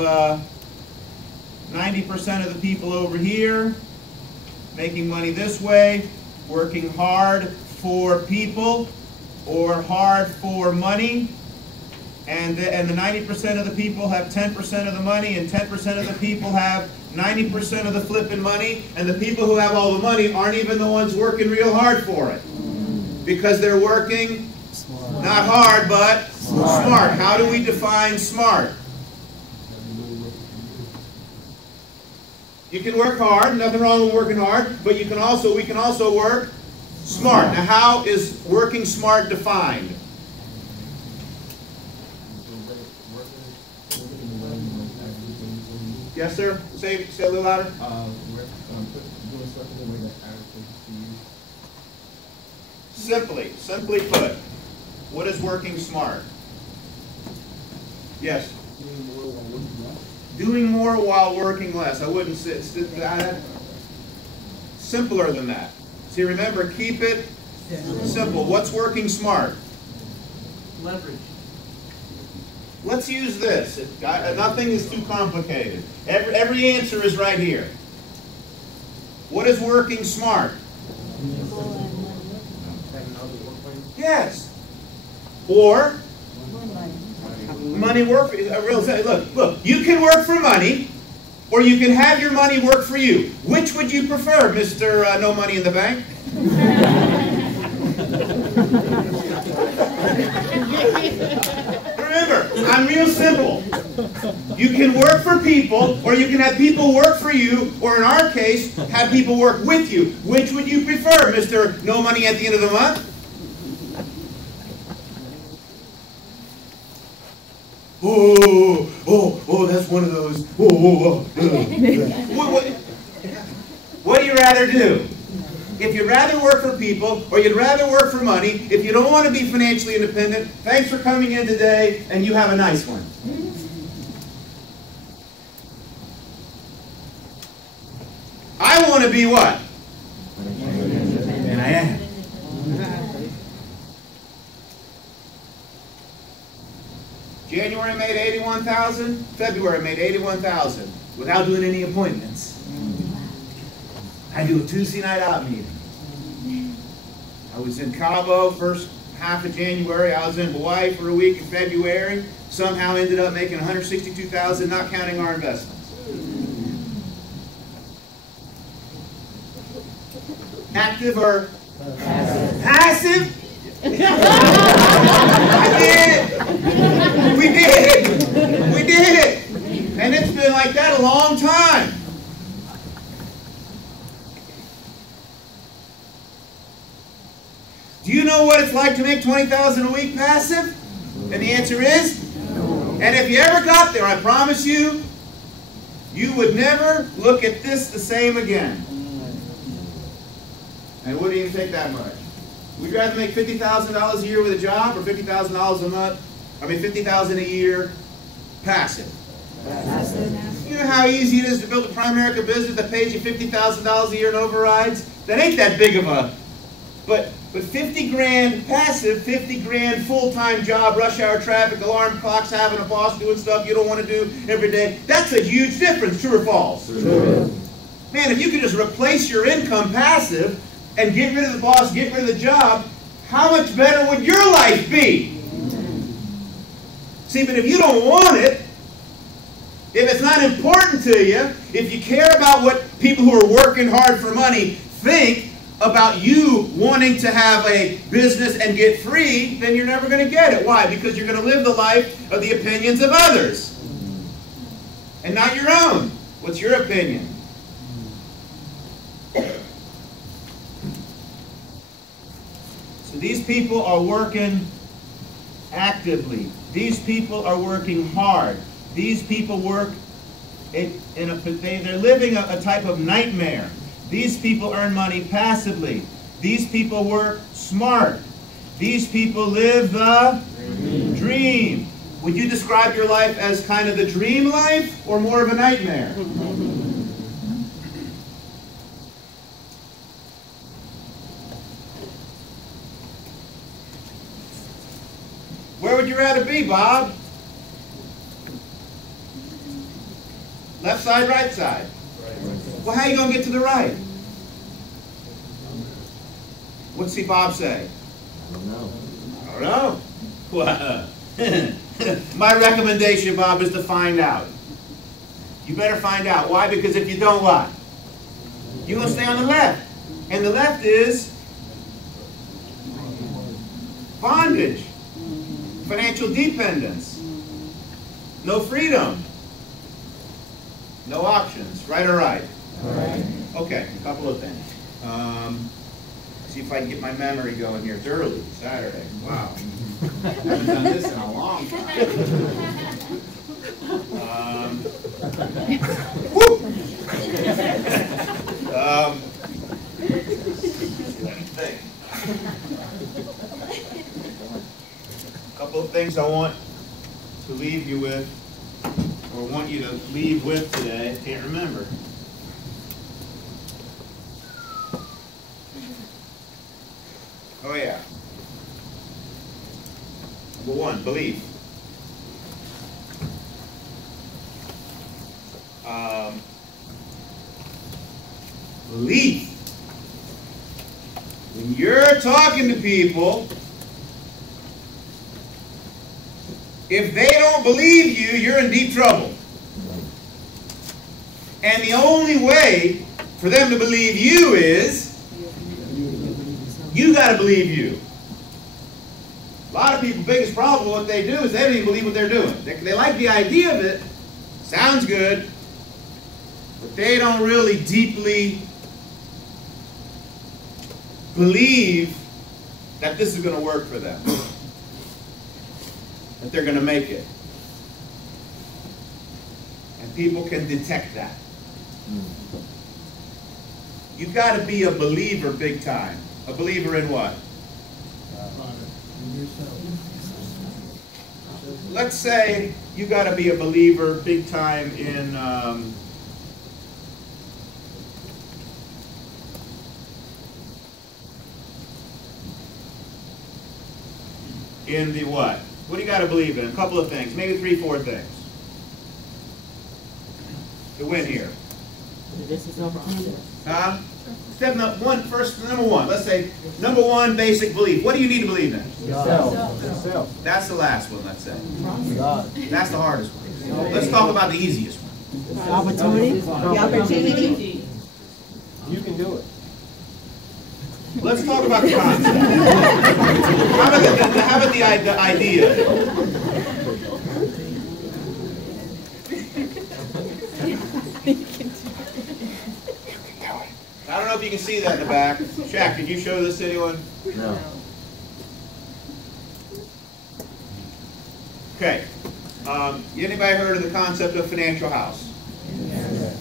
90% of the people over here making money this way, working hard for people or hard for money, and the 90% of the people have 10% of the money, and 10% of the people have 90% of the flipping money, and the people who have all the money aren't even the ones working real hard for it, because they're working not hard but smart. How do we define smart? You can work hard, nothing wrong with working hard, but we can also work smart. Now, how is working smart defined? Yes, sir? Say a little louder. Doing stuff Simply put, what is working smart? Yes? Doing more while working less. I wouldn't say simpler than that. See, remember, keep it simple. What's working smart? Leverage. Let's use this. Nothing is too complicated. Every answer is right here. What is working smart? Yes. Or money work for you. Look, you can work for money, or you can have your money work for you. Which would you prefer, Mr. No Money in the Bank? Remember, I'm real simple. You can work for people, or you can have people work for you, or in our case, have people work with you. Which would you prefer, Mr. No Money at the end of the month? Oh, that's one of those. What do you rather do? If you'd rather work for people or you'd rather work for money, if you don't want to be financially independent, thanks for coming in today and you have a nice one. I want to be what? And I am. January made 81,000, February made 81,000 without doing any appointments. I do a Tuesday night out meeting. I was in Cabo first half of January. I was in Hawaii for a week in February. Somehow ended up making 162,000, not counting our investments. Active or passive? I did. We did it. And it's been like that a long time. Do you know what it's like to make 20,000 a week passive? And the answer is no. And if you ever got there, I promise you, you would never look at this the same again. And it wouldn't even take that much. Would you rather make $50,000 a year with a job or $50,000 a month? I mean, $50,000 a year passive. Passive. You know how easy it is to build a Primerica business that pays you $50,000 a year in overrides? That ain't that big of a, but 50 grand passive, 50 grand full-time job, rush hour traffic, alarm clocks, having a boss, doing stuff you don't want to do every day. That's a huge difference, true or false? True. Man, if you could just replace your income passive and get rid of the boss, get rid of the job, how much better would your life be? See, but if you don't want it, if it's not important to you, if you care about what people who are working hard for money think about you wanting to have a business and get free, then you're never going to get it. Why? Because you're going to live the life of the opinions of others and not your own. What's your opinion? So these people are working actively. These people are working hard. These people work they're living a type of nightmare. These people earn money passively. These people work smart. These people live the dream. Would you describe your life as kind of the dream life or more of a nightmare? Where would you rather be, Bob? Left side, right side? Well, how are you going to get to the right? What's see Bob say? I don't know. I don't know. Well, my recommendation, Bob, is to find out. You better find out. Why? Because if you don't, what? You're going to stay on the left. And the left is bondage, financial dependence, no freedom, no options. Right or right? Right. Okay, a couple of things. See if I can get my memory going here. It's early, Saturday. Wow. I haven't done this in a long time. Let me think. things I want to leave you with, or want you to leave with today. I can't remember. Oh yeah. Number one, belief. Belief. When you're talking to people, if they don't believe you, you're in deep trouble. And the only way for them to believe you is you got to believe you. A lot of people's biggest problem with what they do is they don't even believe what they're doing. They like the idea of it, sounds good, but they don't really deeply believe that this is going to work for them, that they're going to make it. And people can detect that. You've got to be a believer big time. A believer in what? Let's say you got to be a believer big time in the what? What do you got to believe in? A couple of things, maybe 3, 4 things to win here. This is opportunity. Huh? Step number one. Let's say number one, basic belief. What do you need to believe in? Yourself. That's the last one. Let's say God. that's the hardest one. Let's talk about the easiest one. The opportunity. The opportunity. You can do it. Let's talk about the concept. How about the idea? I don't know if you can see that in the back. Shaq, did you show this to anyone? No. Okay. Anybody heard of the concept of financial house? Yes.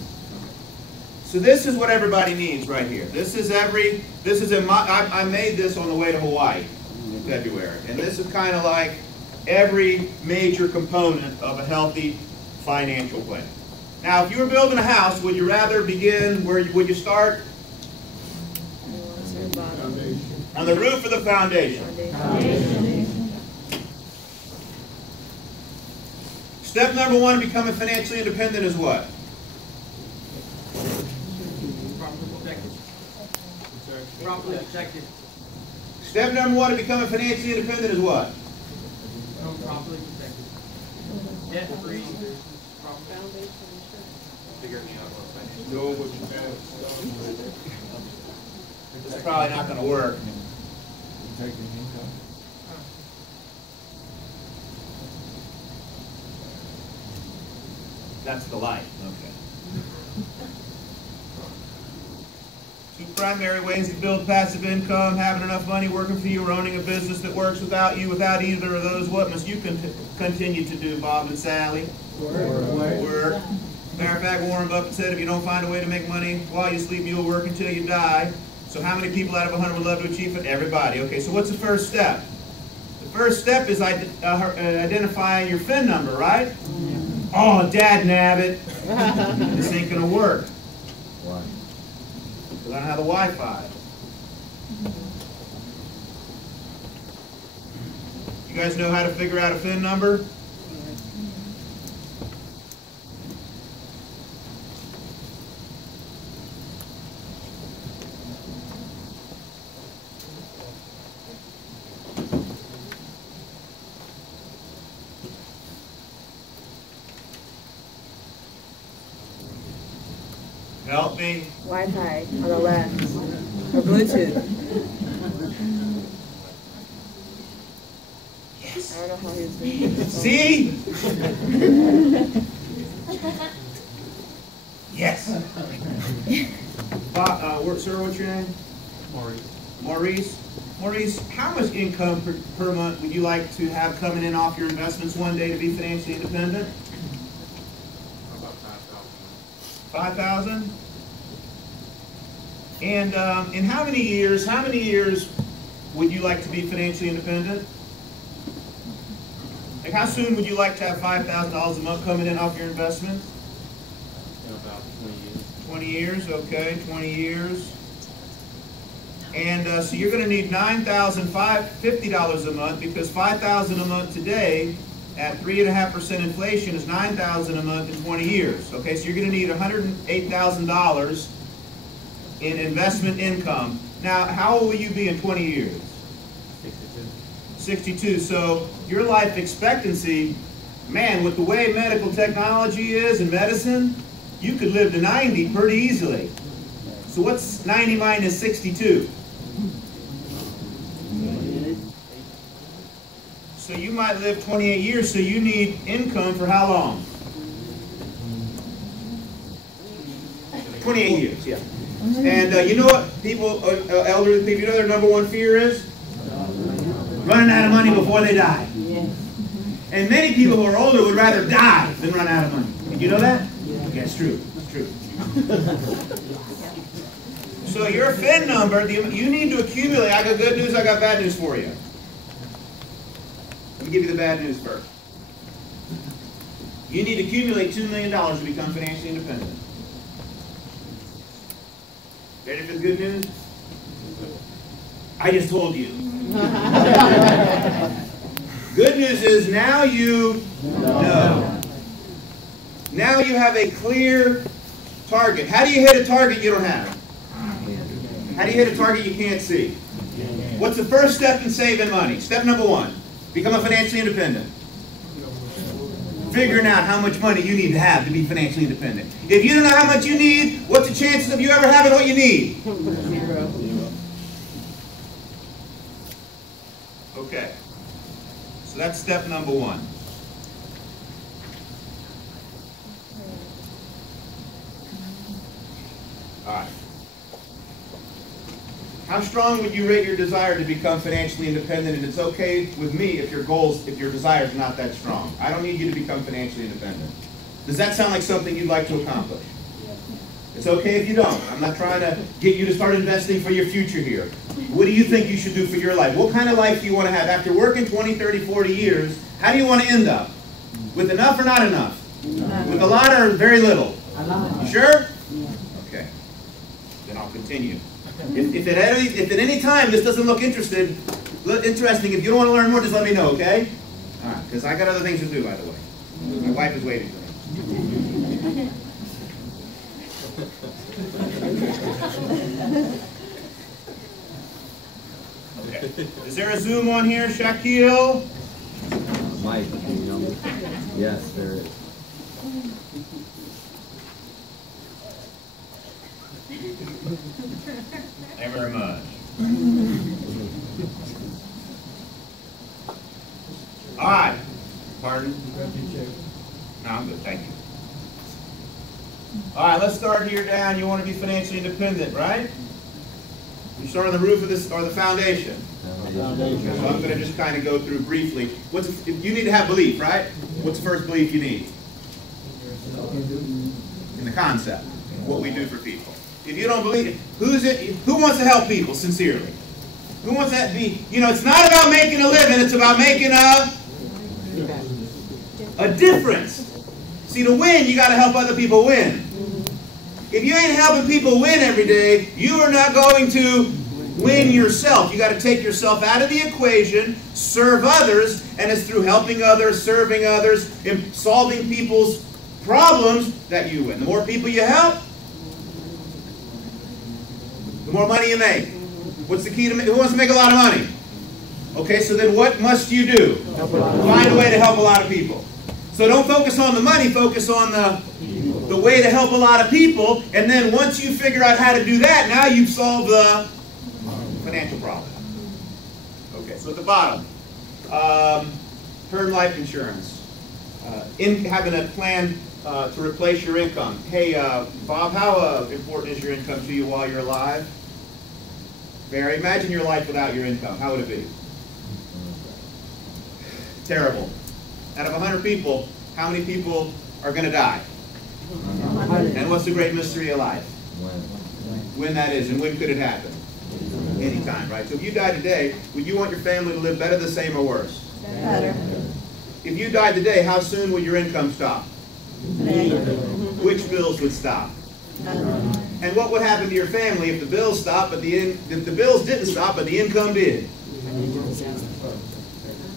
So this is what everybody needs right here. I made this on the way to Hawaii in February. And this is kind of like every major component of a healthy financial plan. Now, if you were building a house, would you rather begin, would you start? On the roof or the foundation? Step number one to becoming financially independent is what? Properly protected. Step number one to becoming financially independent is what? Properly protected. Debt free. Know what you have. This is probably not going to work. That's the light. Okay. 2 primary ways to build passive income: having enough money working for you, or owning a business that works without you. Without either of those, what must you continue to do, Bob and Sally? Work. Matter of fact, Warren Buffett said, if you don't find a way to make money while you sleep, you'll work until you die. So how many people out of 100 would love to achieve it? Everybody. Okay, so what's the first step? The first step is identifying your PIN number, right? Oh, dad nabbit. This ain't going to work. Why? Because I don't have the Wi-Fi. You guys know how to figure out a PIN number? Help me. Wi-Fi on the left. Or Bluetooth. Yes. I don't know how he was doing it. See? Yes. Sir, what's your name? Maurice. Maurice, how much income per month would you like to have coming in off your investments one day to be financially independent? About 5,000? And in how many years would you like to be financially independent? Like, how soon would you like to have $5,000 a month coming in off your investments? In about 20 years. 20 years, okay, 20 years. And so you're going to need $9,050 a month, because $5,000 a month today at 3.5% inflation is $9,000 a month in 20 years. Okay, so you're going to need $108,000 in investment income. Now, how old will you be in 20 years? 62. 62. So your life expectancy, man, with the way medical technology is and medicine, you could live to 90 pretty easily. So what's 90 minus 62? So you might live 28 years, so you need income for how long? 28 years, yeah. And you know what people, elderly people, you know their number one fear is? Running out of money before they die. And many people who are older would rather die than run out of money. Did you know that? Yeah, it's true. It's true. So your FIN number, you need to accumulate. I got good news, I got bad news for you. Let me give you the bad news first. You need to accumulate $2 million to become financially independent. Ready for the good news? I just told you. Good news is now you know. Now you have a clear target. How do you hit a target you don't have? How do you hit a target you can't see? What's the first step in saving money? Step number one, become a financially independent. Figuring out how much money you need to have to be financially independent. If you don't know how much you need, what's the chances of you ever having what you need? Okay. So that's step number one. All right. How strong would you rate your desire to become financially independent? And it's okay with me if your desires are not that strong. I don't need you to become financially independent. Does that sound like something you'd like to accomplish? It's okay if you don't. I'm not trying to get you to start investing for your future here. What do you think you should do for your life? What kind of life do you want to have? After working 20, 30, 40 years, how do you want to end up? With enough or not enough? With a lot or very little? You sure? Okay. Then I'll continue. If at any time this doesn't look interesting, if you don't want to learn more, just let me know, okay? All right, because I got other things to do, by the way. My wife is waiting for me. Okay. Is there a Zoom on here, Shaquille? Mike, yes, there is. Thank you very much. All right. Pardon? No, I'm good. Thank you. All right, let's start here down. You want to be financially independent, right? You start on the roof of this, or the foundation. So I'm going to just kind of go through briefly. You need to have belief, right? What's the first belief you need? In the concept, what we do for people. If you don't believe it, who wants to help people sincerely? Who wants that to be? You know, it's not about making a living, it's about making a difference. See, to win, you got to help other people win. If you ain't helping people win every day, you are not going to win yourself. You got to take yourself out of the equation, serve others, and it's through helping others, serving others, and solving people's problems that you win. The more people you help, the more money you make. What's the key to who wants to make a lot of money? Okay, so then what must you do? Find a way to help a lot of people. So don't focus on the money, focus on the way to help a lot of people, and then once you figure out how to do that, now you've solved the financial problem. Okay, so at the bottom, term life insurance, having a plan to replace your income. Hey, Bob, how important is your income to you while you're alive? Barry, imagine your life without your income. How would it be? Terrible. Out of 100 people, how many people are going to die? And what's the great mystery of life? When that is, and when could it happen? Anytime, right? So if you die today, would you want your family to live better, the same, or worse? Better. if you died today, how soon would your income stop? Which bills would stop? And what would happen to your family if the bills stopped, but if the bills didn't stop, but the income did?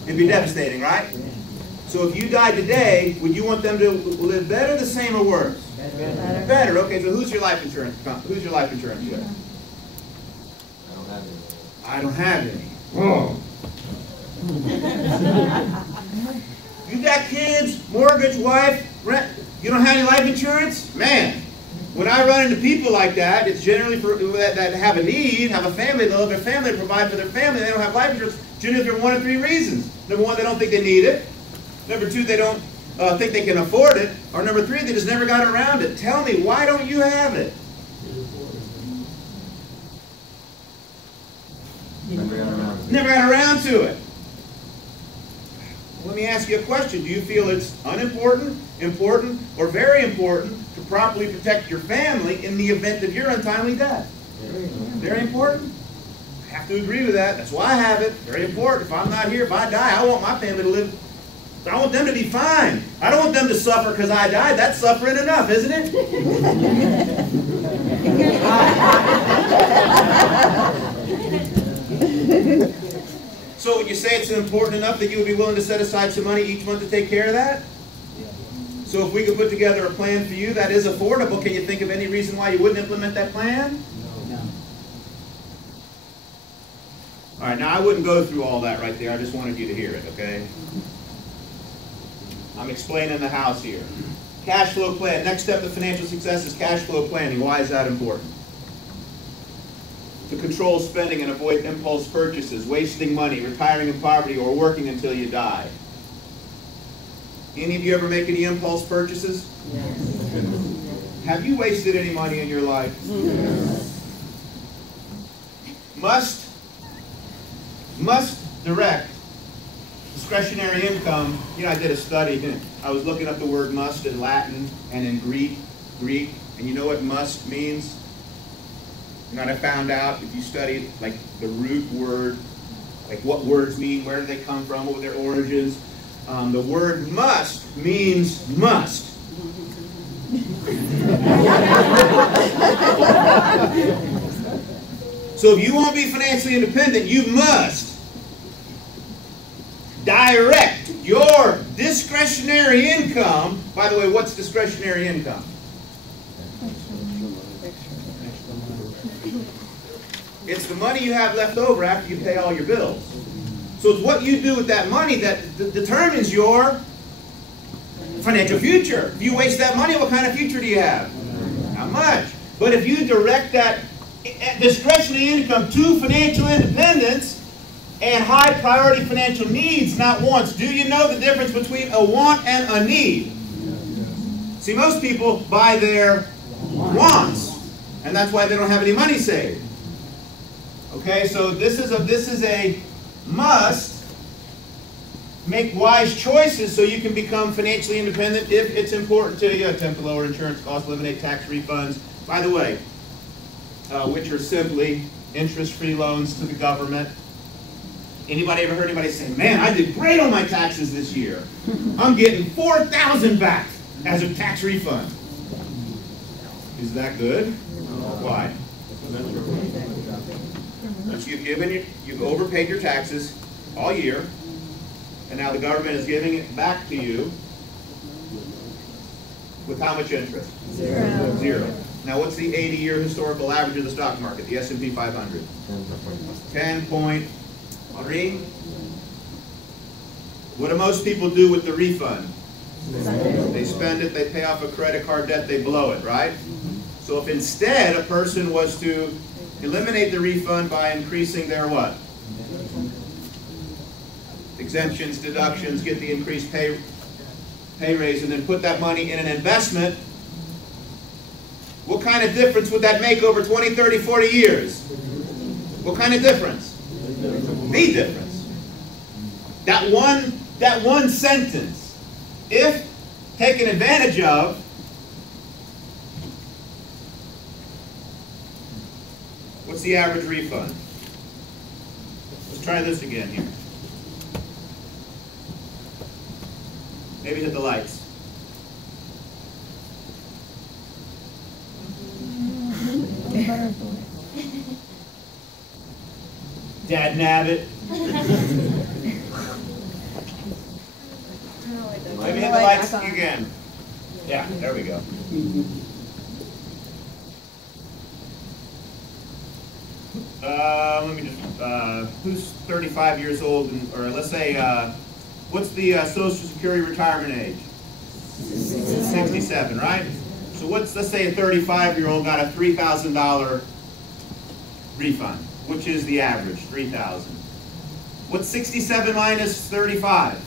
It'd be devastating, right? So if you died today, would you want them to live better, the same, or worse? Better. Okay, so who's your life insurance? Who's your life insurance with? I don't have any. Oh. You got kids, mortgage, wife, rent. You don't have any life insurance? Man, when I run into people like that, it's generally for that have a need, have a family, they love their family, provide for their family, they don't have life insurance. Generally for one of three reasons. Number one, they don't think they need it. Number two, they don't think they can afford it. Or number three, they just never got around it. Tell me, why don't you have it? Never got around to it. Let me ask you a question. Do you feel it's unimportant, important, or very important to properly protect your family in the event of your untimely death? Very important. I have to agree with that. That's why I have it. Very important. If I'm not here, if I die, I want my family to live. I want them to be fine. I don't want them to suffer because I died. That's suffering enough, isn't it? So would you say it's important enough that you would be willing to set aside some money each month to take care of that? So if we could put together a plan for you that is affordable, can you think of any reason why you wouldn't implement that plan? No. All right, now I wouldn't go through all that right there. I just wanted you to hear it, okay? I'm explaining the house here. Cash flow plan. Next step to financial success is cash flow planning. Why is that important? To control spending and avoid impulse purchases, wasting money, retiring in poverty, or working until you die. Any of you ever make any impulse purchases? Yes. Have you wasted any money in your life? Yes. Must direct discretionary income. You know, I did a study. I was looking up the word must in Latin and in Greek. And you know what must means? And I found out if you study like the root word, like what words mean, where do they come from, what were their origins. The word must means must. So if you want to be financially independent, you must direct your discretionary income. By the way, what's discretionary income? It's the money you have left over after you pay all your bills. So it's what you do with that money that determines your financial future. If you waste that money, what kind of future do you have? Not much. But if you direct that discretionary income to financial independence and high priority financial needs, not wants, do you know the difference between a want and a need? See, most people buy their wants, and that's why they don't have any money saved. Okay, so this is a must. Make wise choices so you can become financially independent if it's important to you. Attempt to lower insurance costs, eliminate tax refunds. By the way, which are simply interest-free loans to the government. Anybody ever heard anybody say, man, I did great on my taxes this year. I'm getting $4,000 back as a tax refund. Is that good? Why? You've overpaid your taxes all year, and now the government is giving it back to you with how much interest? Zero. Now what's the 80-year historical average of the stock market, the S&P 500? 10.3. What do most people do with the refund? They spend it, they pay off a credit card debt, they blow it, right? So if instead a person was to eliminate the refund by increasing their what? Exemptions, deductions, get the increased pay raise, and then put that money in an investment, what kind of difference would that make over 20, 30, 40 years? What kind of difference? The difference. That one sentence, if taken advantage of, what's the average refund? Let's try this again here. Maybe hit the lights. Dad nabbit. Maybe hit the lights again. Yeah, there we go. Let me just, who's 35 years old, or let's say, what's the Social Security retirement age? 67, right? So let's say a 35-year-old got a $3,000 refund, which is the average, $3,000. What's 67 minus 35?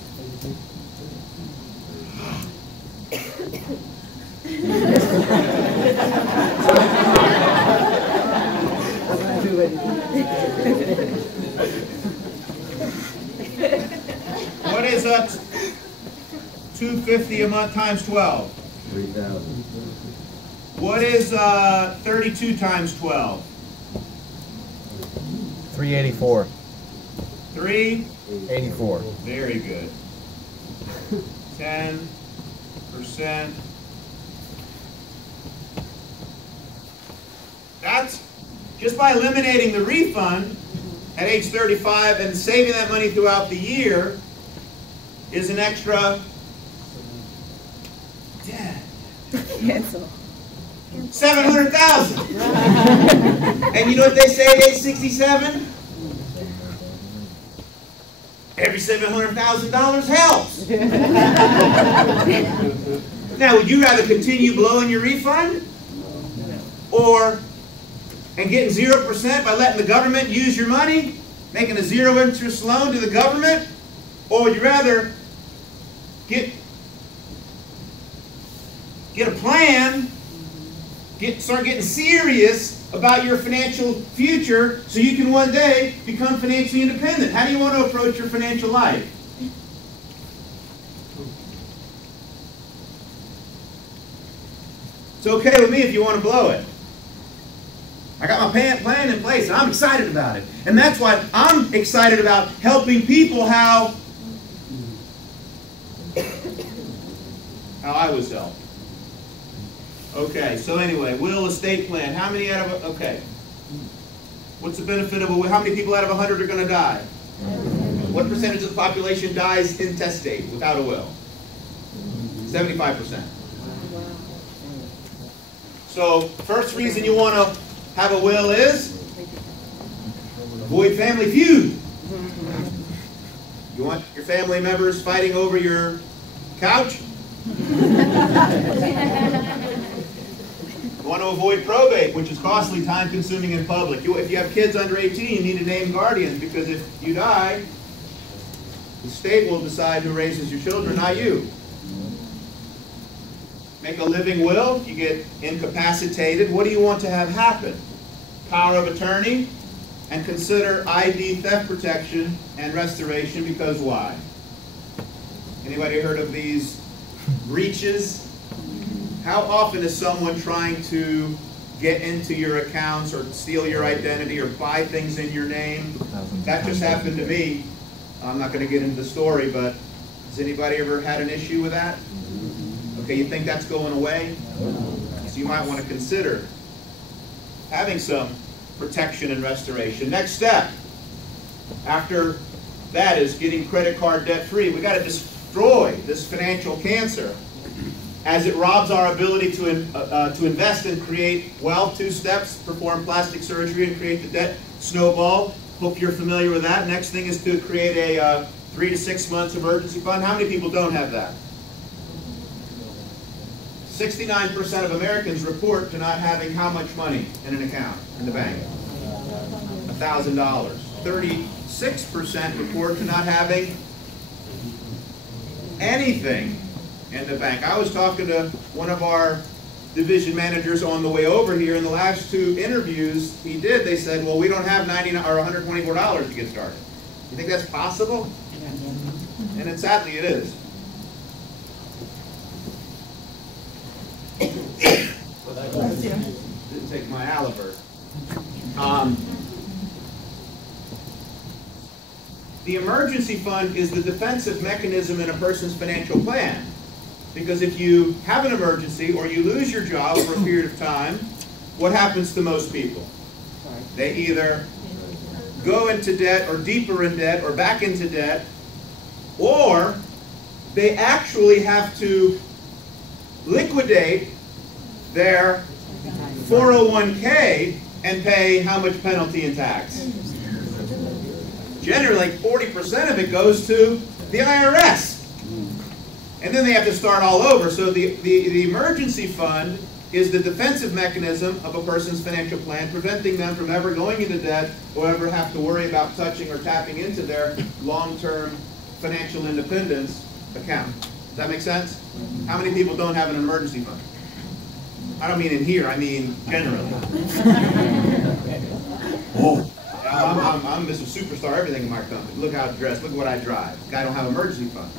What is $250 a month times 12? 3,000. What is 32 times 12? 384. 384. 84. Very good. 10%. That's just by eliminating the refund at age 35 and saving that money throughout the year is an extra $700,000. And you know what they say at age 67? Every $700,000 helps. Now, would you rather continue blowing your refund? Or, and getting 0% by letting the government use your money? Making a zero-interest loan to the government? Or would you rather get a plan, start getting serious about your financial future so you can one day become financially independent? How do you want to approach your financial life? It's okay with me if you want to blow it. I got my plan in place and I'm excited about it. And that's why I'm excited about helping people how I was helped. Okay, so anyway, will, estate plan. How many out of, okay. What's the benefit of a will? How many people out of 100 are going to die? What percentage of the population dies intestate without a will? 75%. So, first reason you want to have a will is avoid family feud. You want your family members fighting over your couch? You want to avoid probate, which is costly, time-consuming, and public. If you have kids under 18, you need to name guardians, because if you die, the state will decide who raises your children, not you. Make a living will. If you get incapacitated, what do you want to have happen? Power of attorney, and consider ID theft protection and restoration, because why? Anybody heard of these breaches? How often is someone trying to get into your accounts or steal your identity or buy things in your name? That just happened to me. I'm not going to get into the story, but has anybody ever had an issue with that? Okay, you think that's going away? So you might want to consider having some protection and restoration. Next step after that is getting credit card debt free. We got to destroy this financial cancer, as it robs our ability to invest and create wealth. 2 steps: perform plastic surgery and create the debt snowball. Hope you're familiar with that. Next thing is to create a 3 to 6 months emergency fund. How many people don't have that? 69% of Americans report to not having how much money in an account in the bank? $1,000. 36% report to not having anything in the bank. I was talking to one of our division managers on the way over here. In the last 2 interviews they said, well, we don't have $99 or $124 to get started. You think that's possible? And sadly it is. Didn't take my the emergency fund is the defensive mechanism in a person's financial plan. Because if you have an emergency or you lose your job for a period of time, what happens to most people? They either go into debt or deeper in debt or back into debt, or they actually have to liquidate their 401k and pay how much penalty and tax? Generally, like 40% of it goes to the IRS. And then they have to start all over. So the emergency fund is the defensive mechanism of a person's financial plan, preventing them from ever going into debt or ever have to worry about touching or tapping into their long-term financial independence account. Does that make sense? How many people don't have an emergency fund? I don't mean in here, I mean generally. Oh, I'm Mr. Superstar, everything in my company. Look how I'm dressed, look what I drive. I don't have an emergency fund.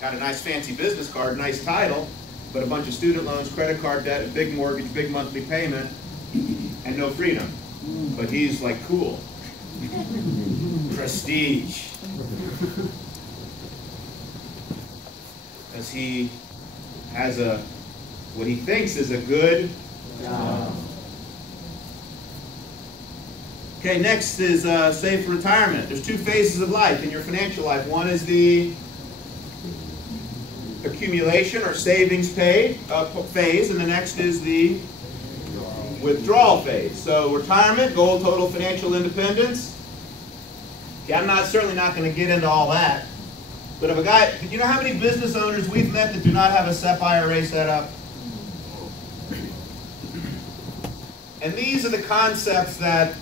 Got a nice fancy business card, nice title, but a bunch of student loans, credit card debt, a big mortgage, big monthly payment, and no freedom. But he's like cool. Prestige. Because he has what he thinks is a good job. Okay, next is save for retirement. There's two phases of life in your financial life. One is the accumulation or savings phase, and the next is the withdrawal phase. So retirement, goal, total financial independence. Okay, I'm certainly not going to get into all that. But if a guy, you know how many business owners we've met that do not have a SEP IRA set up? And these are the concepts that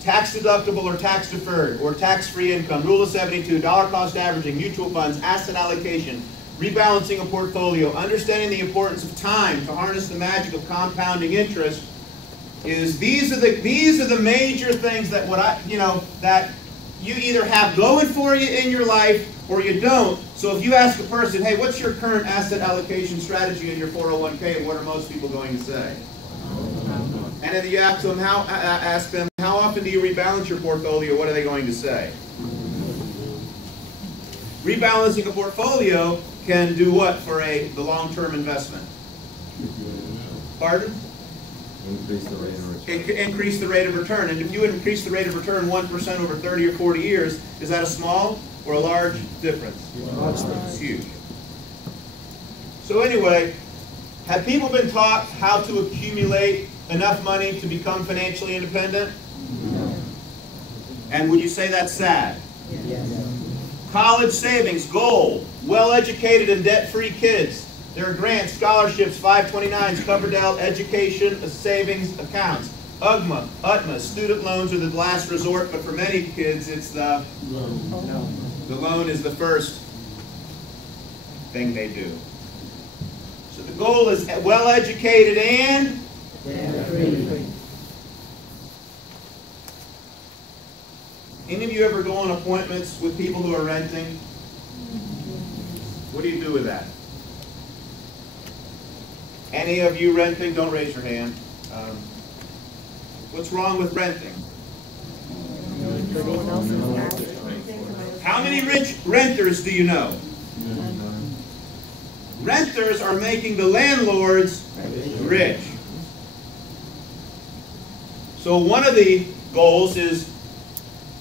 tax deductible or tax deferred or tax-free income, rule of 72, dollar cost averaging, mutual funds, asset allocation, rebalancing a portfolio, understanding the importance of time to harness the magic of compounding interest. These are the major things that that you either have going for you in your life or you don't. So if you ask a person, hey, what's your current asset allocation strategy in your 401k, what are most people going to say? And if you ask them how often do you rebalance your portfolio, what are they going to say? Rebalancing a portfolio can do what for the long-term investment? Pardon? Increase the rate of return. Increase the rate of return. And if you increase the rate of return 1% over 30 or 40 years, is that a small or a large difference? It's huge. So anyway, have people been taught how to accumulate enough money to become financially independent? And would you say that's sad? Yes. College savings, goal, well-educated and debt-free kids. There are grants, scholarships, 529s, Coverdell education savings accounts. UTMA, student loans are the last resort, but for many kids it's the loan is the first thing they do. So the goal is well-educated and debt-free. Any of you ever go on appointments with people who are renting? What do you do with that? Any of you renting? Don't raise your hand. What's wrong with renting? How many rich renters do you know? Renters are making the landlords rich. So one of the goals is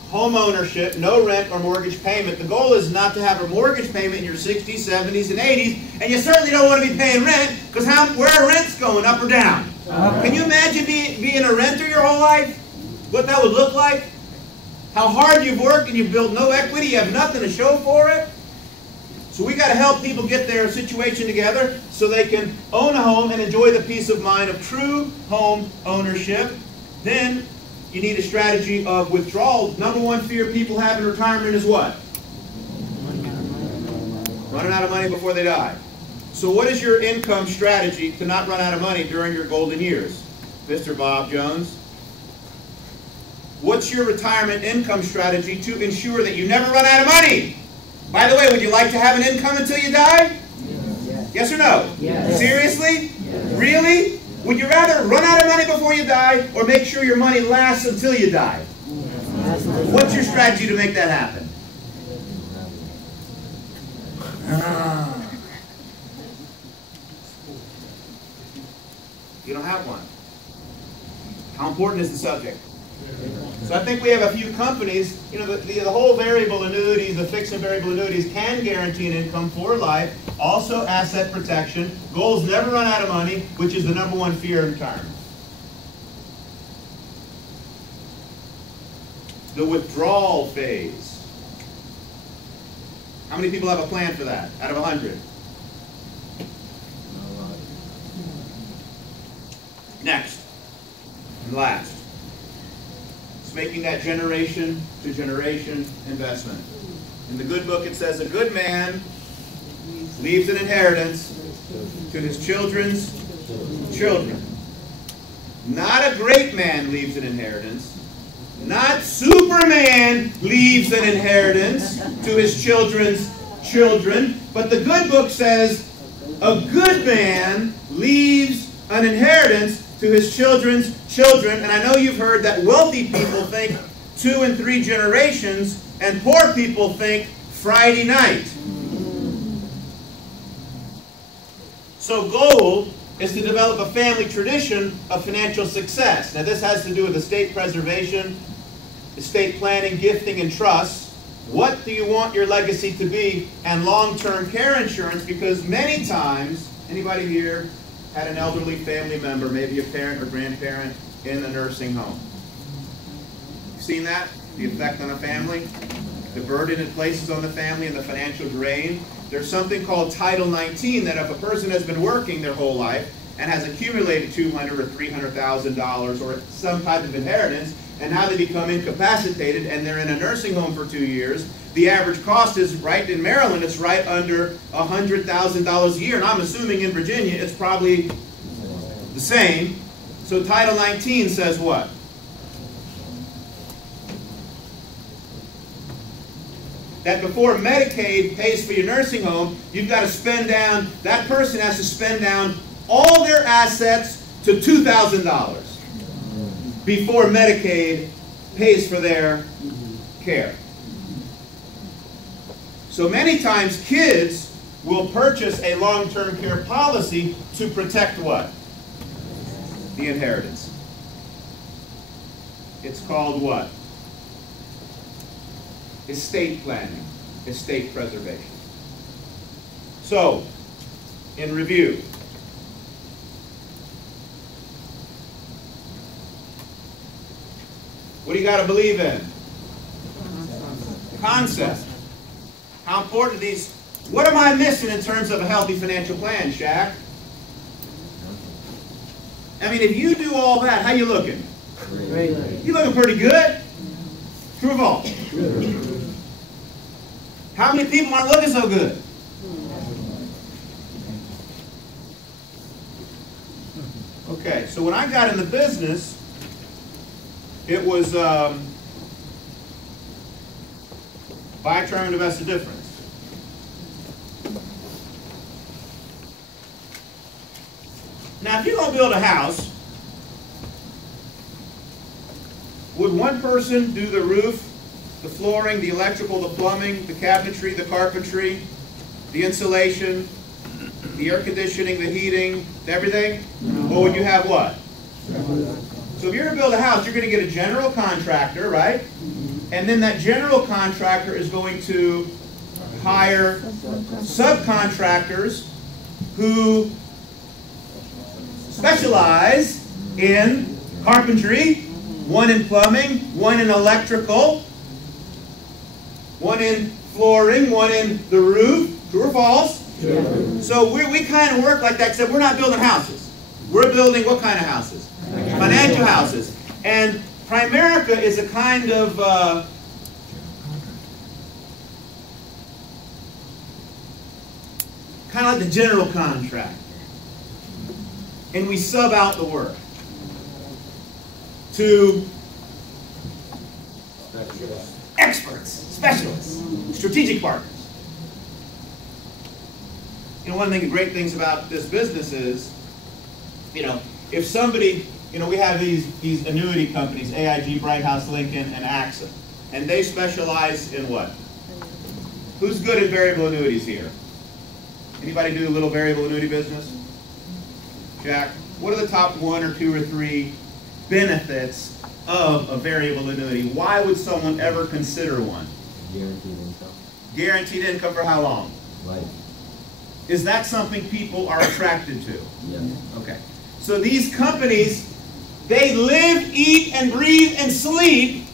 home ownership, no rent or mortgage payment. The goal is not to have a mortgage payment in your 60s, 70s, and 80s, and you certainly don't want to be paying rent, because where are rents going, up or down? Can you imagine being a renter your whole life? What that would look like? How hard you've worked and you've built no equity, you have nothing to show for it? So we got to help people get their situation together so they can own a home and enjoy the peace of mind of true home ownership. Then you need a strategy of withdrawal. Number one fear people have in retirement is what? Running out of money before they die. So what is your income strategy to not run out of money during your golden years? Mr. Bob Jones? What's your retirement income strategy to ensure that you never run out of money? By the way, would you like to have an income until you die? Yes, yes or no? Yes. Seriously? Yes. Really? Would you rather run out of money before you die or make sure your money lasts until you die? What's your strategy to make that happen? You don't have one. How important is the subject? So I think we have a few companies, you know, the whole variable annuities, the fixed and variable annuities can guarantee an income for life, also asset protection, goals never run out of money, which is the #1 fear in retirement. The withdrawal phase. How many people have a plan for that out of 100? Next and last. It's making that generation to generation investment. In the good book it says a good man leaves an inheritance to his children's children. Not a great man leaves an inheritance. Not Superman leaves an inheritance to his children's children. But the good book says a good man leaves an inheritance to his children's children. And I know you've heard that wealthy people think 2 and 3 generations, and poor people think Friday night. So goal is to develop a family tradition of financial success. Now this has to do with estate preservation, estate planning, gifting, and trust. What do you want your legacy to be? And long-term care insurance, because many times, anybody here had an elderly family member, maybe a parent or grandparent, in a nursing home? You've seen that? The effect on a family? The burden it places on the family and the financial drain? There's something called Title 19 that if a person has been working their whole life and has accumulated $200,000 or $300,000 or some type of inheritance, and now they become incapacitated and they're in a nursing home for 2 years, the average cost is, right in Maryland, it's right under $100,000 a year. And I'm assuming in Virginia it's probably the same. So Title 19 says what? That before Medicaid pays for your nursing home, you've got to spend down, that person has to spend down all their assets to $2,000 before Medicaid pays for their care. So many times kids will purchase a long-term care policy to protect what? The inheritance. It's called what? Estate planning, estate preservation. So, in review, what do you got to believe in? Concept. How important are these? What am I missing in terms of a healthy financial plan, Shaq? I mean, if you do all that, how you looking? You looking pretty good? True or false? How many people aren't looking so good? Okay, so when I got in the business, it was buy a term and invest the difference. Now, if you're going to build a house, would one person do the roof, the flooring, the electrical, the plumbing, the cabinetry, the carpentry, the insulation, the air conditioning, the heating, everything? Or would you have what? So if you're going to build a house, you're going to get a general contractor, right? And then that general contractor is going to hire subcontractors who specialize in carpentry, one in plumbing, one in electrical, one in flooring, one in the roof. True or false? True. So we kind of work like that, except we're not building houses. We're building what kind of houses? Financial houses. And Primerica is a kind of like the general contract. And we sub out the work to experts, specialists, strategic partners. You know, one of the great things about this business is, you know, if somebody you know, we have these annuity companies, AIG, Bright House, Lincoln, and AXA. And they specialize in what? Who's good at variable annuities here? Anybody do a little variable annuity business? Jack, what are the top 1 or 2 or 3 benefits of a variable annuity? Why would someone ever consider one? Guaranteed income. Guaranteed income for how long? Life. Is that something people are attracted to? Yes. Okay. So these companies, they live, eat, and breathe, and sleep,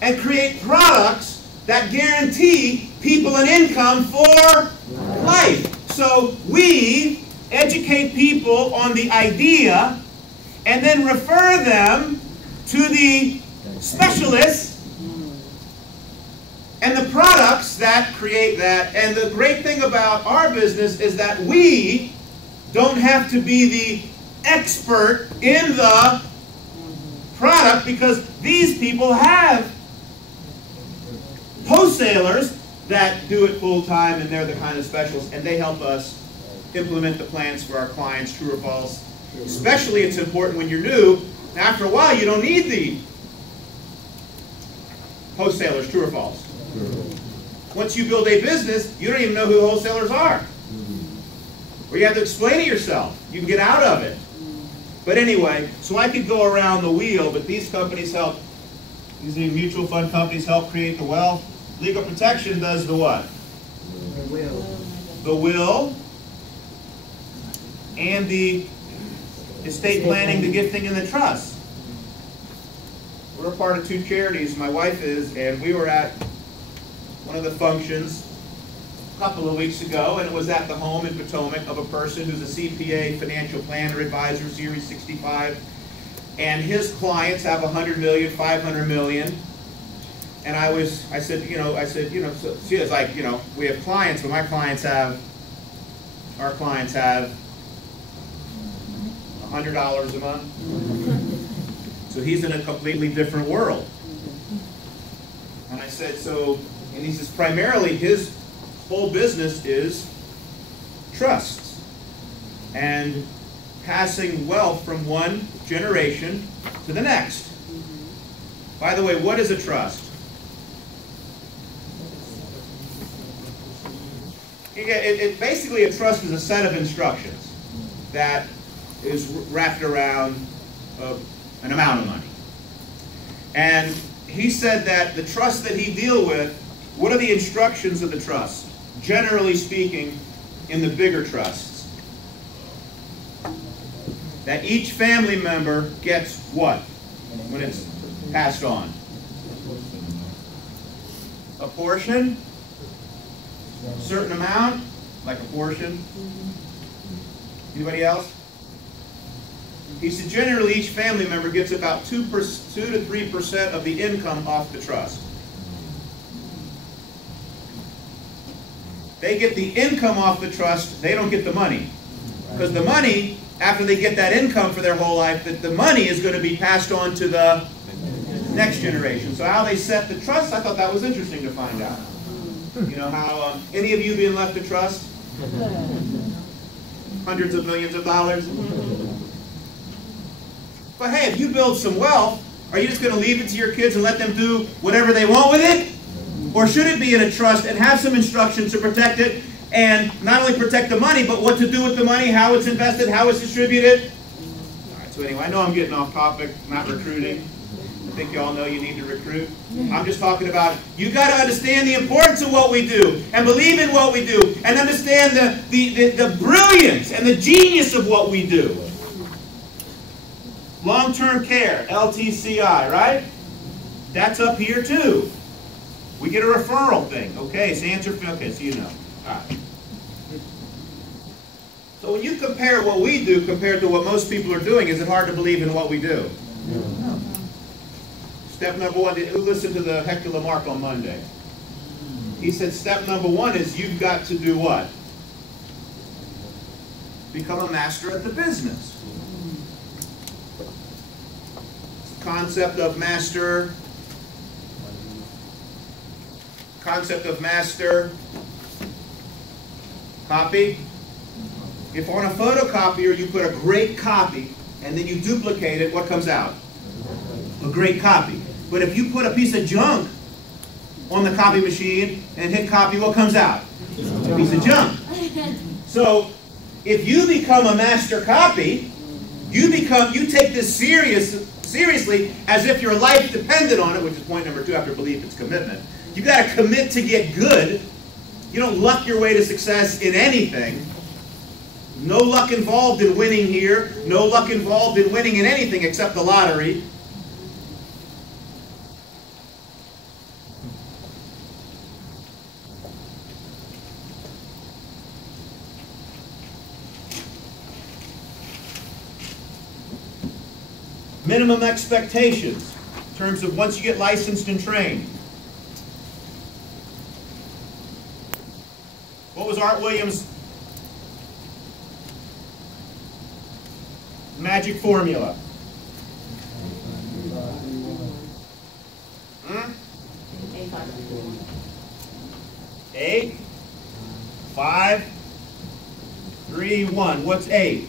and create products that guarantee people an income for life. So we educate people on the idea and then refer them to the specialists and the products that create that. And the great thing about our business is that we don't have to be the expert in the product, because these people have wholesalers that do it full time, and they're the kind of specialists, and they help us implement the plans for our clients, true or false. Especially it's important when you're new. After a while, you don't need the wholesalers, true or false. Once you build a business, you don't even know who wholesalers are. Or you have to explain it yourself. You can get out of it. But anyway, so I could go around the wheel, but these companies help, these mutual fund companies help create the wealth. Legal protection does the what? The will. The will and the estate planning, the gifting, and the trust. We're a part of 2 charities, my wife is, and we were at one of the functions a couple of weeks ago, and it was at the home in Potomac of a person who's a CPA, financial planner, advisor, Series 65, and his clients have 100 million, 500 million, and I said, so she was like, we have clients, but our clients have $100 a month. So he's in a completely different world. And I said, and he says, primarily his whole business is trusts and passing wealth from one generation to the next. By the way, what is a trust? Basically, a trust is a set of instructions that is wrapped around an amount of money. And he said that the trust that he deals with, what are the instructions of the trust? Generally speaking, in the bigger trusts, that each family member gets what when it's passed on? A portion? A certain amount? Like a portion? Anybody else? He said generally each family member gets about 2 to 3% of the income off the trust. They get the income off the trust, they don't get the money. Because the money, after they get that income for their whole life, the money is going to be passed on to the next generation. So how they set the trust, I thought that was interesting to find out. You know how, any of you being left a trust? Hundreds of millions of dollars? But hey, if you build some wealth, are you just going to leave it to your kids and let them do whatever they want with it? Or should it be in a trust and have some instructions to protect it, and not only protect the money, but what to do with the money, how it's invested, how it's distributed? All right, so anyway, I know I'm getting off topic, not recruiting. I think you all know you need to recruit. I'm just talking about, you got to understand the importance of what we do, and believe in what we do, and understand the brilliance and the genius of what we do. Long-term care, LTCI, right? That's up here too. We get a referral thing. Okay, so answer, okay, so you know. All right. So when you compare what we do compared to what most people are doing, is it hard to believe in what we do? No. Step number 1, who listened to the Hector Lamarck on Monday? He said step number 1 is you've got to do what? Become a master at the business. Concept of master. Concept of master. Copy. If on a photocopier you put a great copy and then you duplicate it, what comes out? A great copy. But if you put a piece of junk on the copy machine and hit copy, what comes out? A piece of junk. So if you become a master copy, you take this seriously as if your life depended on it, which is point number 2 after belief, it's commitment. You've got to commit to get good. You don't luck your way to success in anything. No luck involved in winning here. No luck involved in winning in anything except the lottery. Minimum expectations in terms of once you get licensed and trained. What was Art Williams' magic formula? Hmm? 8, 5, 3, 1. What's 8?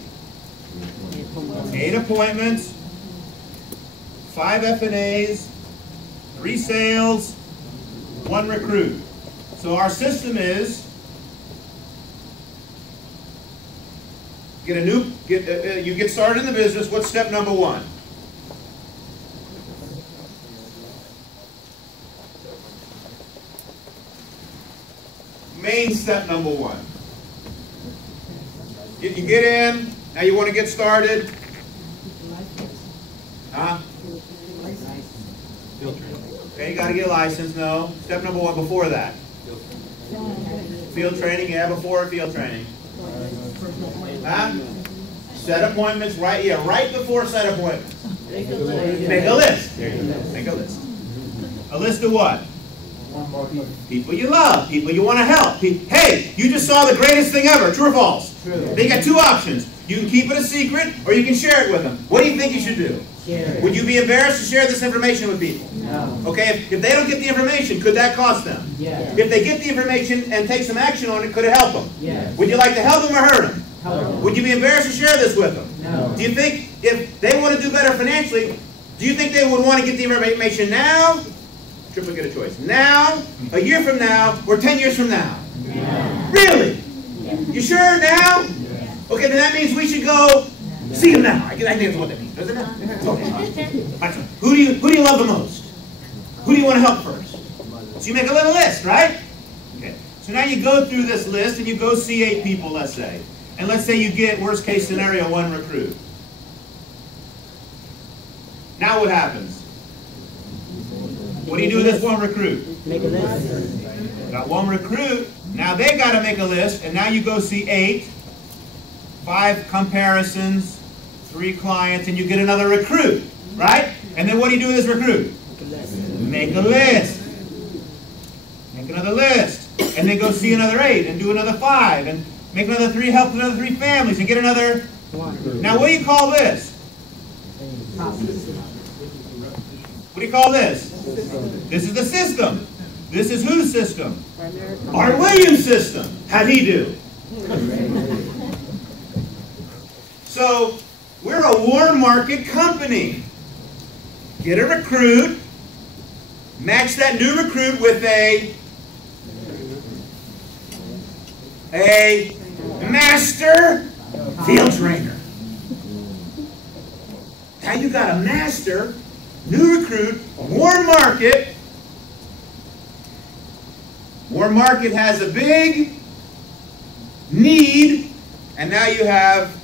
8 appointments, 5 F&As, 3 sales, 1 recruit. So our system is you get started in the business. What's step number 1? Main step number 1. You get in. Now you want to get started. Huh? Okay, you got to get a license. No. Step number 1 before that. Field training. Yeah, before field training. Huh? Set appointments, right? Yeah, right before set appointments. Make a list. There you go. Make a list. A list of what? People you love, people you want to help. Hey, you just saw the greatest thing ever. True or false? True. They got 2 options. You can keep it a secret, or you can share it with them. What do you think you should do? Share. Would you be embarrassed to share this information with people? No. Okay, if they don't get the information, could that cost them? Yes. If they get the information and take some action on it, could it help them? Yes. Would you like to help them or hurt them? Help them. Would you be embarrassed to share this with them? No. Do you think if they want to do better financially, do you think they would want to get the information now? Triple get a choice. Now, a year from now, or 10 years from now? Yeah. Really? Yeah. You sure now? Yeah. Okay, then that means we should go see him now. I think that's what that means, doesn't it? Okay. Who do you love the most? Who do you want to help first? So you make a little list, right? Okay. So now you go through this list and you go see 8 people, let's say. And let's say you get, worst case scenario, 1 recruit. Now what happens? What do you do with this 1 recruit? Make a list. Got 1 recruit. Now they got to make a list, and now you go see 8, 5 comparisons, 3 clients, and you get another recruit, right? And then what do you do with this recruit? Make a list. Make another list. And then go see another 8, and do another 5, and make another 3, help another 3 families, and get another 1. Now what do you call this? What do you call this? This is the system. This is whose system? Art Williams' system. How'd he do? So, we're a warm market company. Get a recruit, match that new recruit with a master field trainer. Now you got a master, new recruit, warm market. Warm market has a big need, and now you have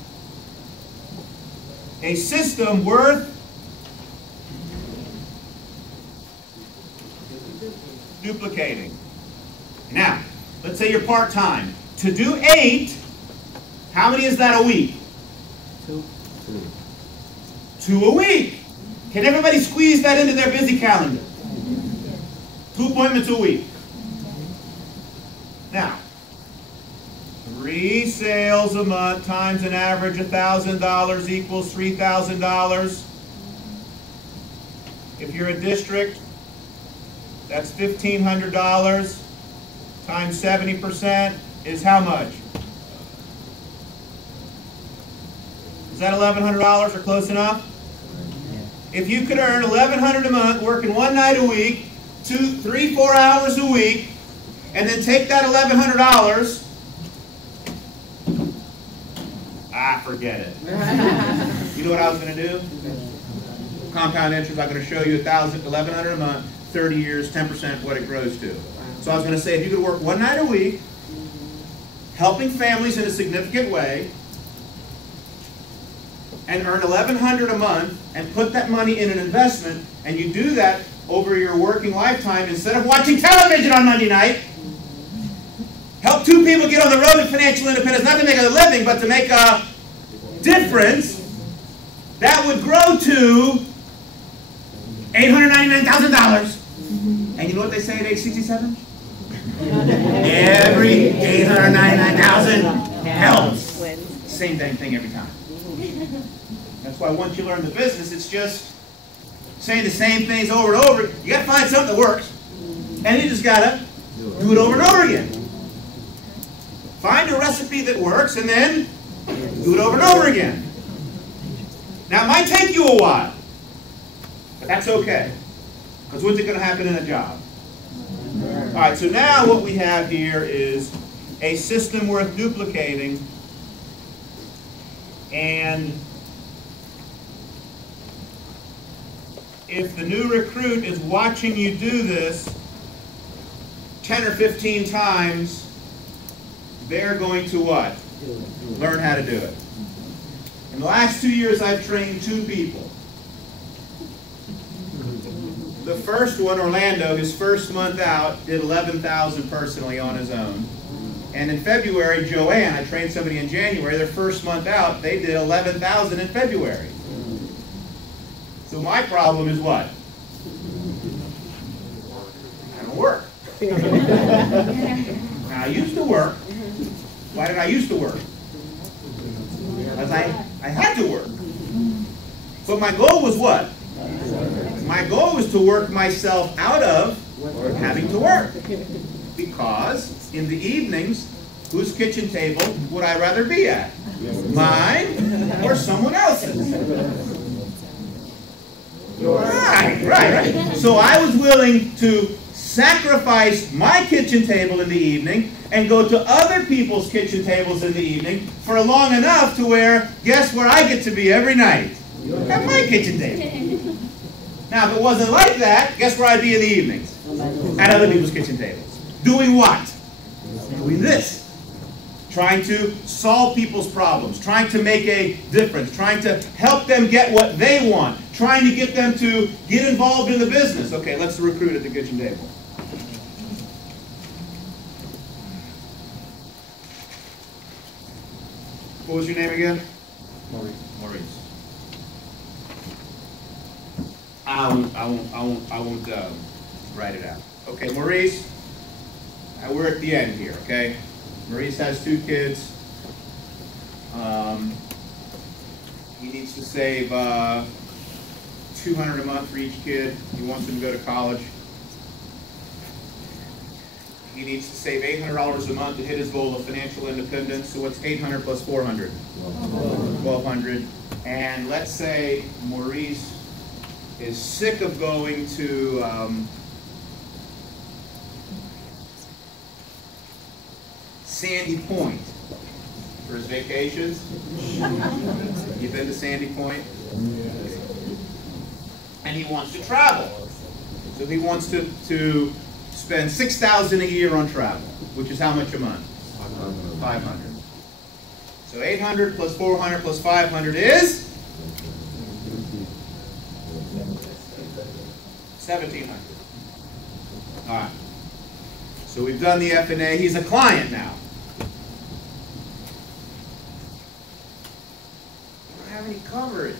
a system worth duplicating. Now, let's say you're part-time. To do 8, how many is that a week? 2. 2 a week. Can everybody squeeze that into their busy calendar? 2 appointments a week. Now, 3 sales a month times an average $1,000 equals $3,000. If you're a district, that's $1,500 times 70% is how much? Is that $1,100 or close enough? If you could earn $1,100 a month, working one night a week, 2, 3, 4 hours a week, and then take that $1,100, forget it. You know what I was going to do? Compound interest, I'm going to show you $1,100 a month, 30 years, 10% what it grows to. So I was going to say, if you could work one night a week, helping families in a significant way, and earn $1,100 a month, and put that money in an investment, and you do that over your working lifetime, instead of watching television on Monday night, help 2 people get on the road to financial independence, not to make a living, but to make a difference, that would grow to $899,000. And you know what they say at age 67? Every $899,000 helps. Same dang thing every time. That's why once you learn the business, it's just saying the same things over and over. You got to find something that works, and you just got to do it over and over again. Find a recipe that works, and then do it over and over again. Now, it might take you a while, but that's okay, because when's it going to happen in a job? All right, so now what we have here is a system worth duplicating, and if the new recruit is watching you do this 10 or 15 times, they're going to what? Learn how to do it. In the last 2 years, I've trained 2 people. The first one, Orlando, his first month out, did $11,000 personally on his own. And in February, Joanne, I trained somebody in January, their first month out, they did $11,000 in February. So my problem is what? I don't work. Now, I used to work. Why did I used to work? Because I had to work. But my goal was what? My goal was to work myself out of having to work. Because in the evenings, whose kitchen table would I rather be at? Mine or someone else's? Right. So I was willing to sacrifice my kitchen table in the evening and go to other people's kitchen tables in the evening for long enough to where, guess where I get to be every night? At my kitchen table. Now, if it wasn't like that, guess where I'd be in the evenings? At other people's kitchen tables. Doing what? Doing this. Trying to solve people's problems, trying to make a difference, trying to help them get what they want, trying to get them to get involved in the business. Okay, let's recruit at the kitchen table. What was your name again? Maurice. I won't write it out. Okay, Maurice, we're at the end here, okay? Maurice has 2 kids. He needs to save $200 a month for each kid. He wants them to go to college. He needs to save $800 a month to hit his goal of financial independence. So what's 800 plus 400? 1,200. And let's say Maurice is sick of going to Sandy Point for his vacations. You've been to Sandy Point? And he wants to travel. So he wants to spend $6,000 a year on travel, which is how much a month? 500. So 800 plus 400 plus 500 is 1,700. All right. So we've done the F&A. He's a client now. Have any coverage?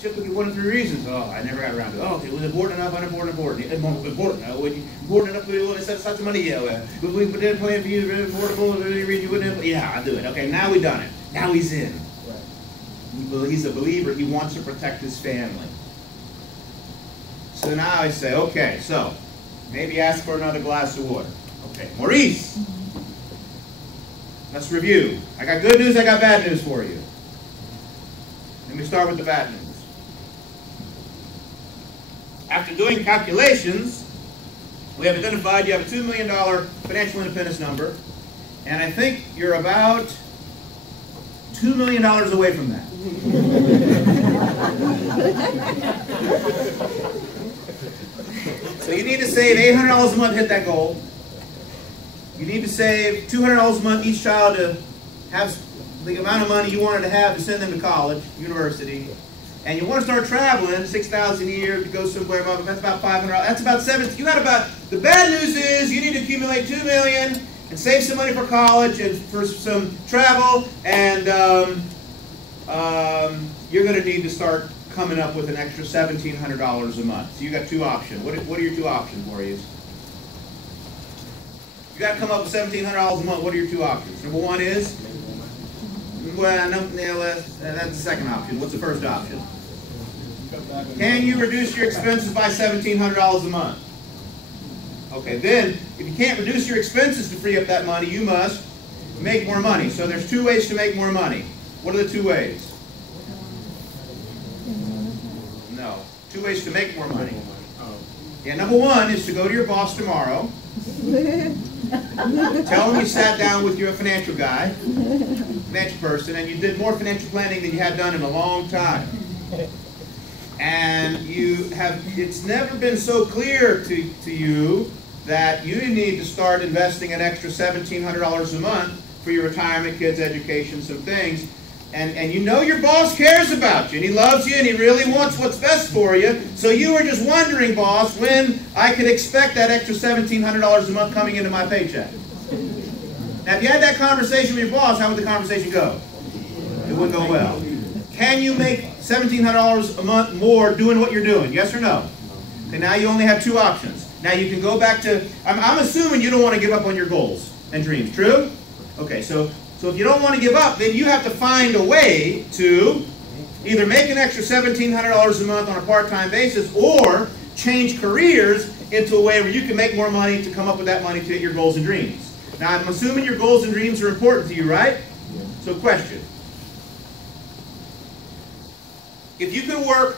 Typically 1 of 3 reasons. Oh, I never got around to it. Oh, okay, was it important enough, unimportant, important? Important. Important enough, we want to set aside some money? Yeah, well, we put in a plan for you, affordable, any reason you wouldn't have? Yeah, I'll do it. Okay, now we've done it. Now he's in. He's a believer. He wants to protect his family. So now I say, okay, so maybe ask for another glass of water. Okay, Maurice, let's review. I got good news, I got bad news for you. Let me start with the bad news. After doing calculations, we have identified you have a $2 million financial independence number, and I think you're about $2 million away from that. So you need to save $800 a month to hit that goal. You need to save $200 a month each child to have the amount of money you wanted to have to send them to college, university. And you want to start traveling, $6,000 a year to go somewhere. That's about $500. That's about $7. You got about. The bad news is you need to accumulate $2 million and save some money for college and for some travel. And you're going to need to start coming up with an extra $1,700 a month. So you got two options. What are your two options, Maurice? You got to come up with $1,700 a month. What are your two options? Number one is, well, no, that's the second option. What's the first option? Can you reduce your expenses by $1,700 a month? Okay, then if you can't reduce your expenses to free up that money, you must make more money. So there's two ways to make more money. What are the two ways? No, two ways to make more money. Yeah, number one is to go to your boss tomorrow. Tell him you sat down with your financial guy, financial person, and you did more financial planning than you had done in a long time. And it's never been so clear to you that you need to start investing an extra $1,700 a month for your retirement, kids' education, some things. And you know your boss cares about you, and he loves you, and he really wants what's best for you. So you were just wondering, boss, when I could expect that extra $1,700 a month coming into my paycheck. Now, if you had that conversation with your boss, how would the conversation go? It wouldn't go well. Can you make $1,700 a month more doing what you're doing? Yes or no? Okay, now you only have two options. Now you can go back to, I'm assuming you don't want to give up on your goals and dreams, true? Okay, so if you don't want to give up, then you have to find a way to either make an extra $1,700 a month on a part-time basis or change careers into a way where you can make more money to come up with that money to hit your goals and dreams. Now, I'm assuming your goals and dreams are important to you, right? So question. If you could work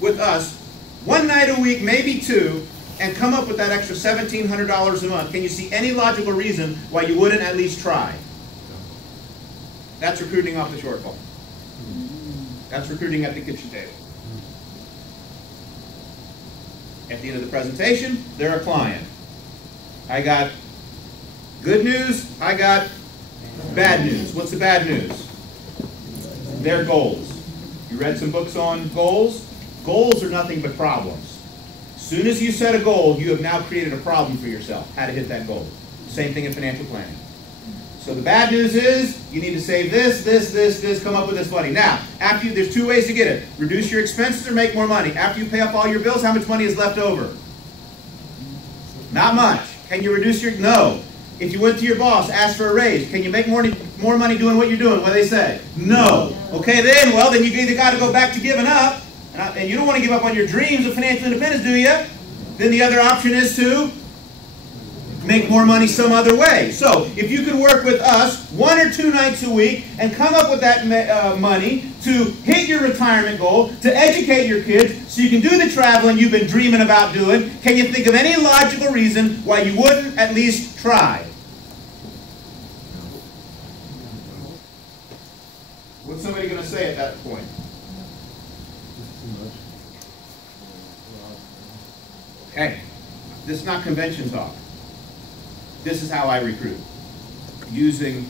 with us one night a week, maybe two, and come up with that extra $1,700 a month, can you see any logical reason why you wouldn't at least try? That's recruiting off the shortfall. That's recruiting at the kitchen table. At the end of the presentation, they're a client. I got good news, I got bad news. What's the bad news? Their goals. You read some books on goals? Goals are nothing but problems. As soon as you set a goal, you have now created a problem for yourself, how to hit that goal. Same thing in financial planning. So the bad news is, you need to save this, come up with this money. Now, there's two ways to get it. Reduce your expenses or make more money. After you pay off all your bills, how much money is left over? Not much. Can you reduce your, no. If you went to your boss, asked for a raise, can you make more money doing what you're doing? What do they say? No. Okay, then you've either got to go back to giving up, and you don't want to give up on your dreams of financial independence, do you? Then the other option is to make more money some other way. So, if you could work with us 1 or 2 nights a week and come up with that money to hit your retirement goal, to educate your kids, so you can do the traveling you've been dreaming about doing, can you think of any logical reason why you wouldn't at least try? What's somebody going to say at that point? Okay, this is not convention talk. This is how I recruit. Using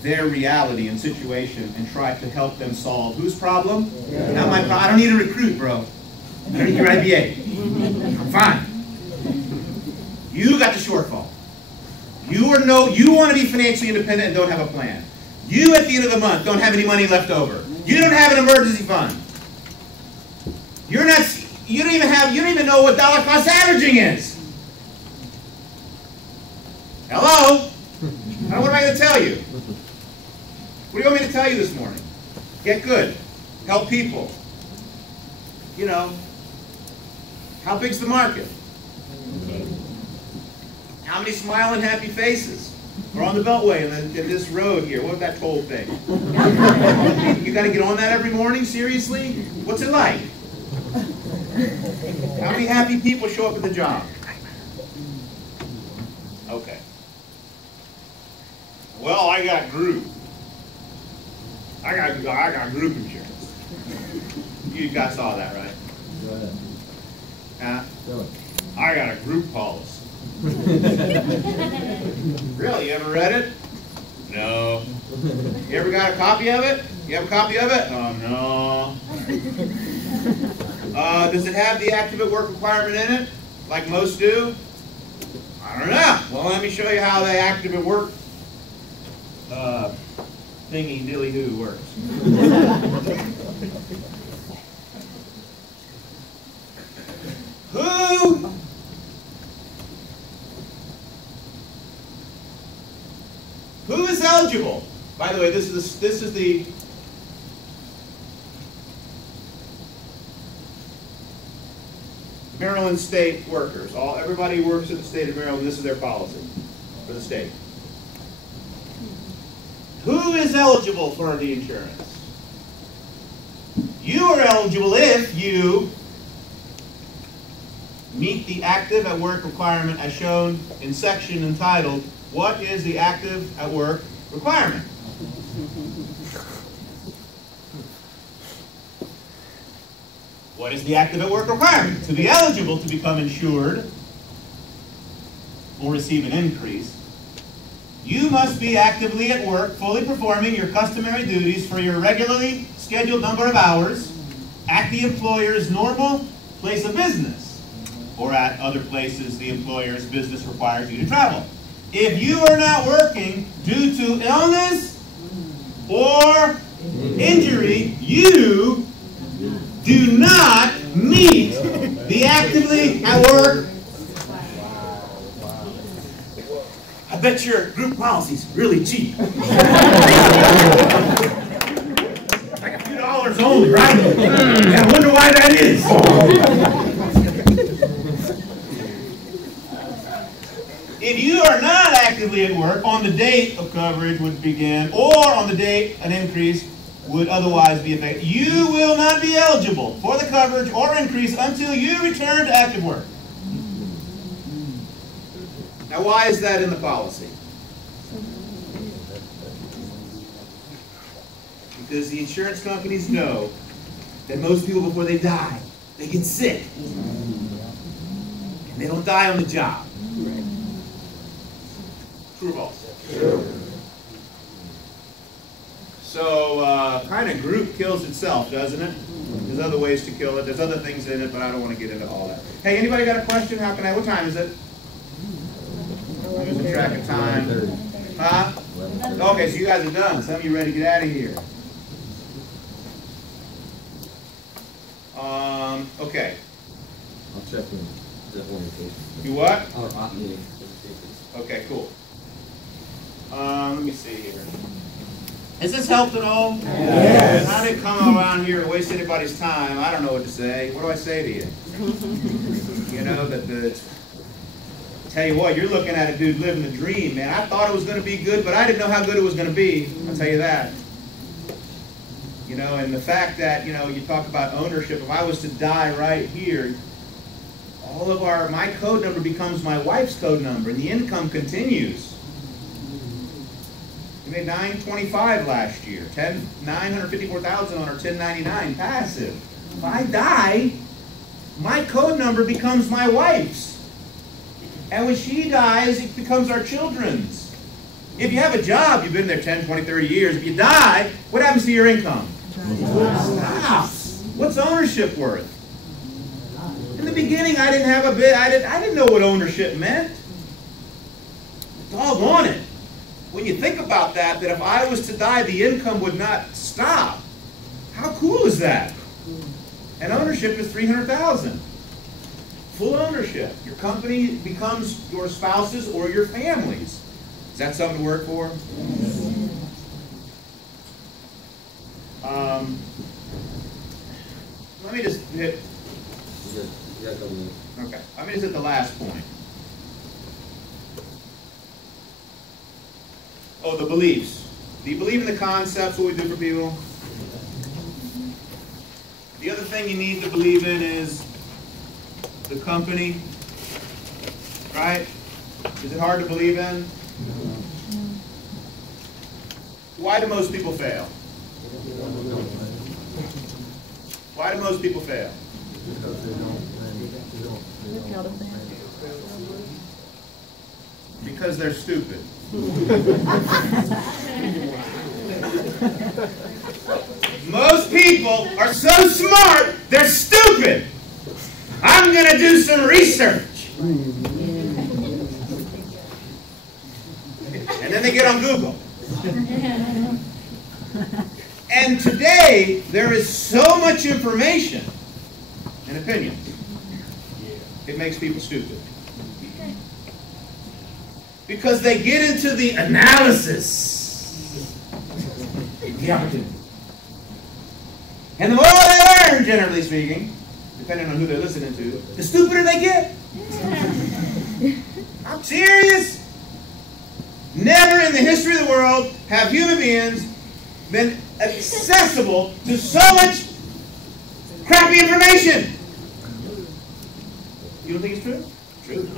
their reality and situation and try to help them solve whose problem? Yeah. Not my problem. I don't need a recruit, bro. I don't need your IBA. I'm fine. You got the shortfall. You want to be financially independent and don't have a plan. You, at the end of the month, don't have any money left over. You don't have an emergency fund. You don't even know what dollar cost averaging is. Hello? What am I going to tell you? What do you want me to tell you this morning? Get good. Help people. You know, how big's the market? How many smiling, happy faces? Or on the Beltway in this road here. What's that toll thing? You got to get on that every morning? Seriously? What's it like? How many happy people show up at the job? Okay. Well, I got group. I got group insurance. You guys saw that, right? Go ahead. Go ahead. I got a group policy. Really? You ever read it? No. You ever got a copy of it? You have a copy of it? Oh, no. Does it have the active at work requirement in it? Like most do? I don't know. Well, let me show you how the active at work thingy dilly doo works. Who is eligible? By the way, this is the Maryland state workers. Everybody who works in the state of Maryland, this is their policy for the state. Who is eligible for the insurance? You are eligible if you meet the active at work requirement as shown in section entitled, "What is the active at work requirement?" What is the active at work requirement? To be eligible to become insured or receive an increase, you must be actively at work, fully performing your customary duties for your regularly scheduled number of hours at the employer's normal place of business, or at other places the employer's business requires you to travel. If you are not working due to illness or injury, you do not meet the actively at work. I bet your group policy's really cheap. Like a few dollars only, right? I wonder why that is. If you are not actively at work on the date of coverage would begin, or on the date an increase would otherwise be effective, you will not be eligible for the coverage or increase until you return to active work. Now, why is that in the policy? Because the insurance companies know that most people, before they die, they get sick. And they don't die on the job. True or false? True. So, kind of group kills itself, doesn't it? There's other ways to kill it. There's other things in it, but I don't want to get into all that. Hey, anybody got a question? How can I? What time is it? Losing track of time. Huh? Okay, so you guys are done. Some of you ready to get out of here. Okay. I'll check in the orientation. You what? Yeah. Okay, cool. Let me see here. Has this helped at all? Yes. I didn't come around here to waste anybody's time. I don't know what to say. What do I say to you? You know, tell you what, you're looking at a dude living the dream, man. I thought it was going to be good, but I didn't know how good it was going to be. I'll tell you that. You know, and the fact that, you know, you talk about ownership. If I was to die right here, all of my code number becomes my wife's code number, and the income continues. We made $925 last year, $954,000 on our 1099 passive. If I die, my code number becomes my wife's. And when she dies, it becomes our children's. If you have a job, you've been there 10, 20, 30 years. If you die, what happens to your income? Stops. What's ownership worth? In the beginning, I didn't have a bit. I didn't know what ownership meant. Doggone it. When you think about that if I was to die, the income would not stop. How cool is that? And ownership is $300,000. Full ownership. Your company becomes your spouse's or your family's. Is that something to work for? Let me just hit. Okay. Let me just hit the last point. beliefs. Do you believe in the concepts, what we do for people? The other thing you need to believe in is the company, right? Is it hard to believe in? Why do most people fail? Why do most people fail? Because they're stupid. Most people are so smart, they're stupid. I'm going to do some research. And then they get on Google. And today, there is so much information and opinions. It makes people stupid. Because they get into the analysis. The opportunity. And the more they learn, generally speaking, depending on who they're listening to, the stupider they get. I'm serious. Never in the history of the world have human beings been accessible to so much crappy information. You don't think it's true? True.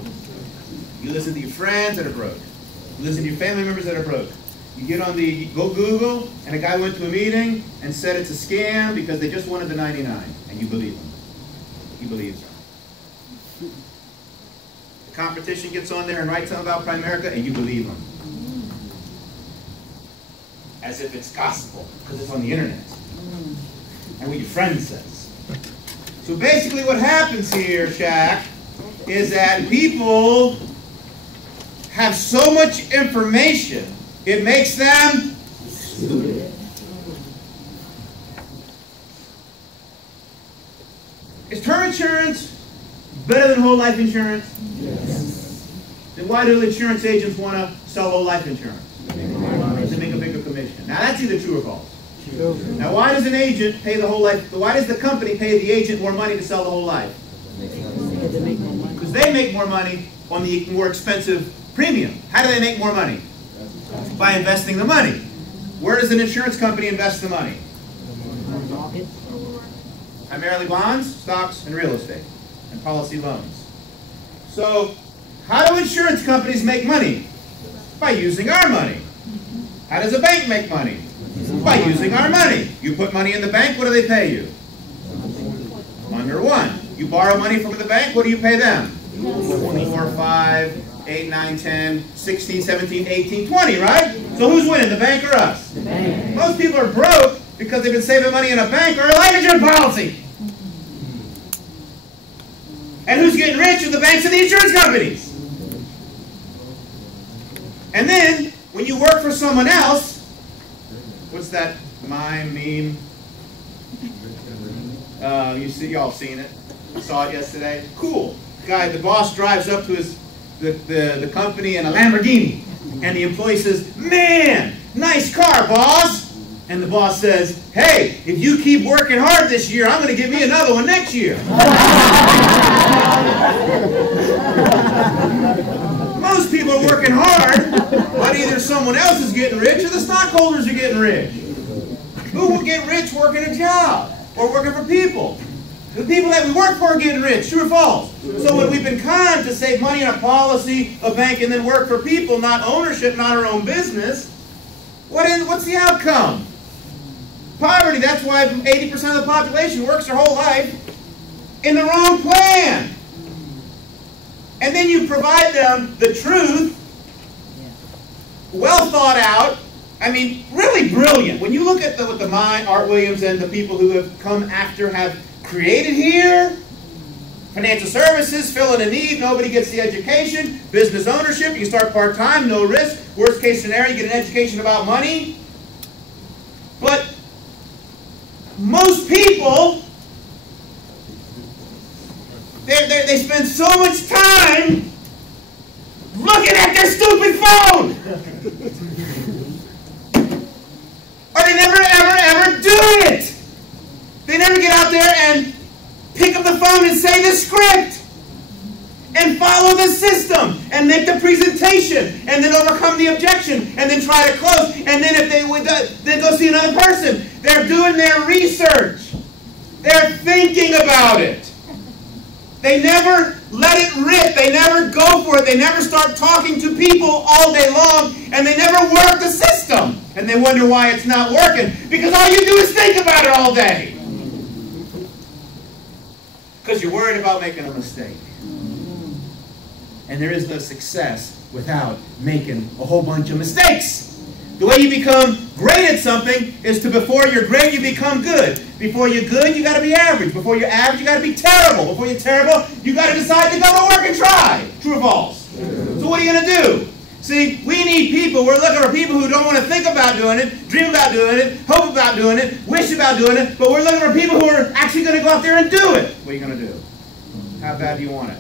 You listen to your friends that are broke. You listen to your family members that are broke. You get on the, go Google, and a guy went to a meeting and said it's a scam because they just wanted the 99, and you believe him. He believes him. The competition gets on there and writes something about Primerica, and you believe him. As if it's gospel, because it's on the internet. And what your friend says. So basically what happens here, Shaq, is that people have so much information, it makes them stupid. Is term insurance better than whole life insurance? Yes. Then why do insurance agents want to sell whole life insurance? To make a bigger commission. Now that's either true or false. Now why does an agent pay the whole life? Why does the company pay the agent more money to sell the whole life? Because they make more money on the more expensive premium. How do they make more money? By investing the money. Where does an insurance company invest the money? Primarily bonds, stocks, and real estate, and policy loans. So how do insurance companies make money? By using our money. How does a bank make money? By using our money. You put money in the bank, what do they pay you? Under 1. You borrow money from the bank, what do you pay them? 4, 5, 8, 9, 10, 16, 17, 18, 20, right? So who's winning, the bank or us? The bank. Most people are broke because they've been saving money in a bank or a life insurance policy. And who's getting rich are the banks and the insurance companies. And then, when you work for someone else, what's that meme? Y'all seen it? Saw it yesterday? Cool. Guy, the boss drives up to his the company in a Lamborghini, and the employee says, "Man, nice car, boss." And the boss says, "Hey, if you keep working hard this year, I'm going to give me another one next year." Most people are working hard, but either someone else is getting rich or the stockholders are getting rich. Who will get rich working a job or working for people? The people that we work for are getting rich, true or false? So when we've been conned to save money on a policy, a bank, and then work for people, not ownership, not our own business, what's the outcome? Poverty. That's why 80% of the population works their whole life in the wrong plan. And then you provide them the truth, well thought out, I mean, really brilliant. When you look at what the mind, Art Williams and the people who have come after have created here, financial services, filling a need, nobody gets the education, business ownership, you start part-time, no risk, worst case scenario, you get an education about money. But most people, they spend so much time looking at their stupid phone. Or they never, ever do it. They never get out there and pick up the phone and say the script and follow the system and make the presentation, and then overcome the objection, and then try to close. And then if they would then go see another person. They're doing their research. They're thinking about it. They never let it rip. They never go for it. They never start talking to people all day long, and they never work the system. And they wonder why it's not working, because all you do is think about it all day. Because you're worried about making a mistake. And there is no success without making a whole bunch of mistakes. The way you become great at something is to, before you're great, you become good. Before you're good, you got to be average. Before you're average, you got to be terrible. Before you're terrible, you got to decide to go to work and try. True or false? So what are you going to do? See, we need people. We're looking for people who don't want to think about doing it, dream about doing it, hope about doing it, wish about doing it, but we're looking for people who are actually going to go out there and do it. What are you going to do? How bad do you want it?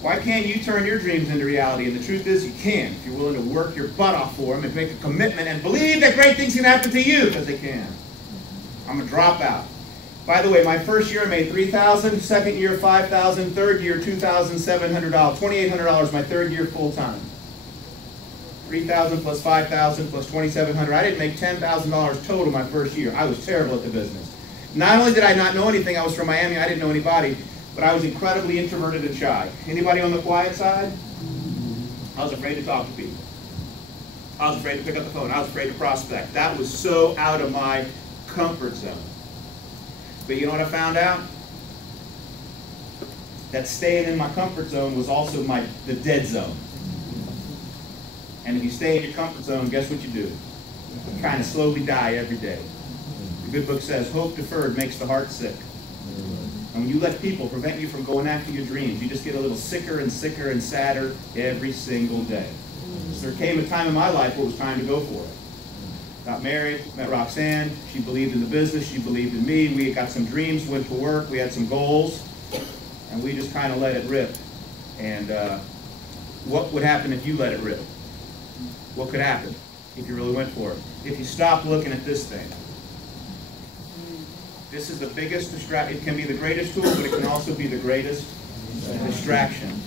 Why can't you turn your dreams into reality? And the truth is, you can, if you're willing to work your butt off for them and make a commitment and believe that great things can happen to you, because they can. I'm a dropout. By the way, my first year I made $3,000, second year $5,000, third year $2,700, $2,800 my third year full time. $3,000 plus $5,000 plus $2,700. I didn't make $10,000 total my first year. I was terrible at the business. Not only did I not know anything, I was from Miami, I didn't know anybody, but I was incredibly introverted and shy. Anybody on the quiet side? I was afraid to talk to people. I was afraid to pick up the phone. I was afraid to prospect. That was so out of my comfort zone. But you know what I found out? That staying in my comfort zone was also the dead zone. And if you stay in your comfort zone, guess what you do? You kind of slowly die every day. The good book says, hope deferred makes the heart sick. And when you let people prevent you from going after your dreams, you just get a little sicker and sicker and sadder every single day. So there came a time in my life where it was time to go for it. Got married, met Roxanne. She believed in the business. She believed in me. We got some dreams, went to work. We had some goals. And we just kind of let it rip. And what would happen if you let it rip? What could happen if you really went for it? If you stop looking at this thing. This is the biggest distraction. It can be the greatest tool, but it can also be the greatest distraction.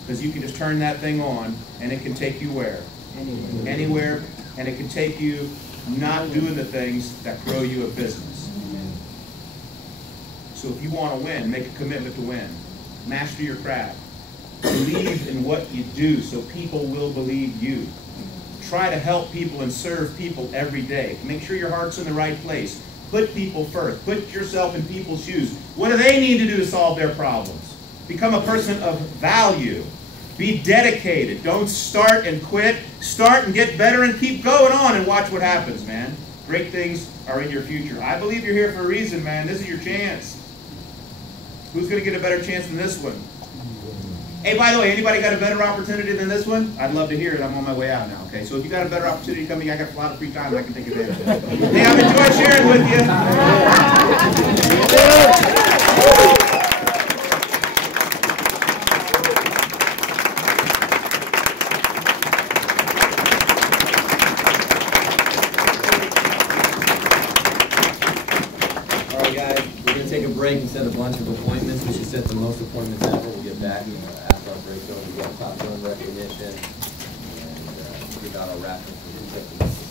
Because you can just turn that thing on, and it can take you where? Anywhere. And it can take you not doing the things that grow you a business. So if you want to win, make a commitment to win. Master your craft. Believe in what you do so people will believe you. Try to help people and serve people every day. Make sure your heart's in the right place. Put people first. Put yourself in people's shoes. What do they need to do to solve their problems? Become a person of value. Be dedicated. Don't start and quit. Start and get better and keep going on and watch what happens, man. Great things are in your future. I believe you're here for a reason, man. This is your chance. Who's going to get a better chance than this one? Hey, by the way, anybody got a better opportunity than this one? I'd love to hear it. I'm on my way out now, okay? So if you got a better opportunity coming, I got a lot of free time and I can take advantage of it. Hey, I've enjoyed sharing with you. All right, guys, we're going to take a break and set a bunch of appointments. We should set the most appointments ever. We'll get back after our break. So we got top zone recognition and we got our raffle for the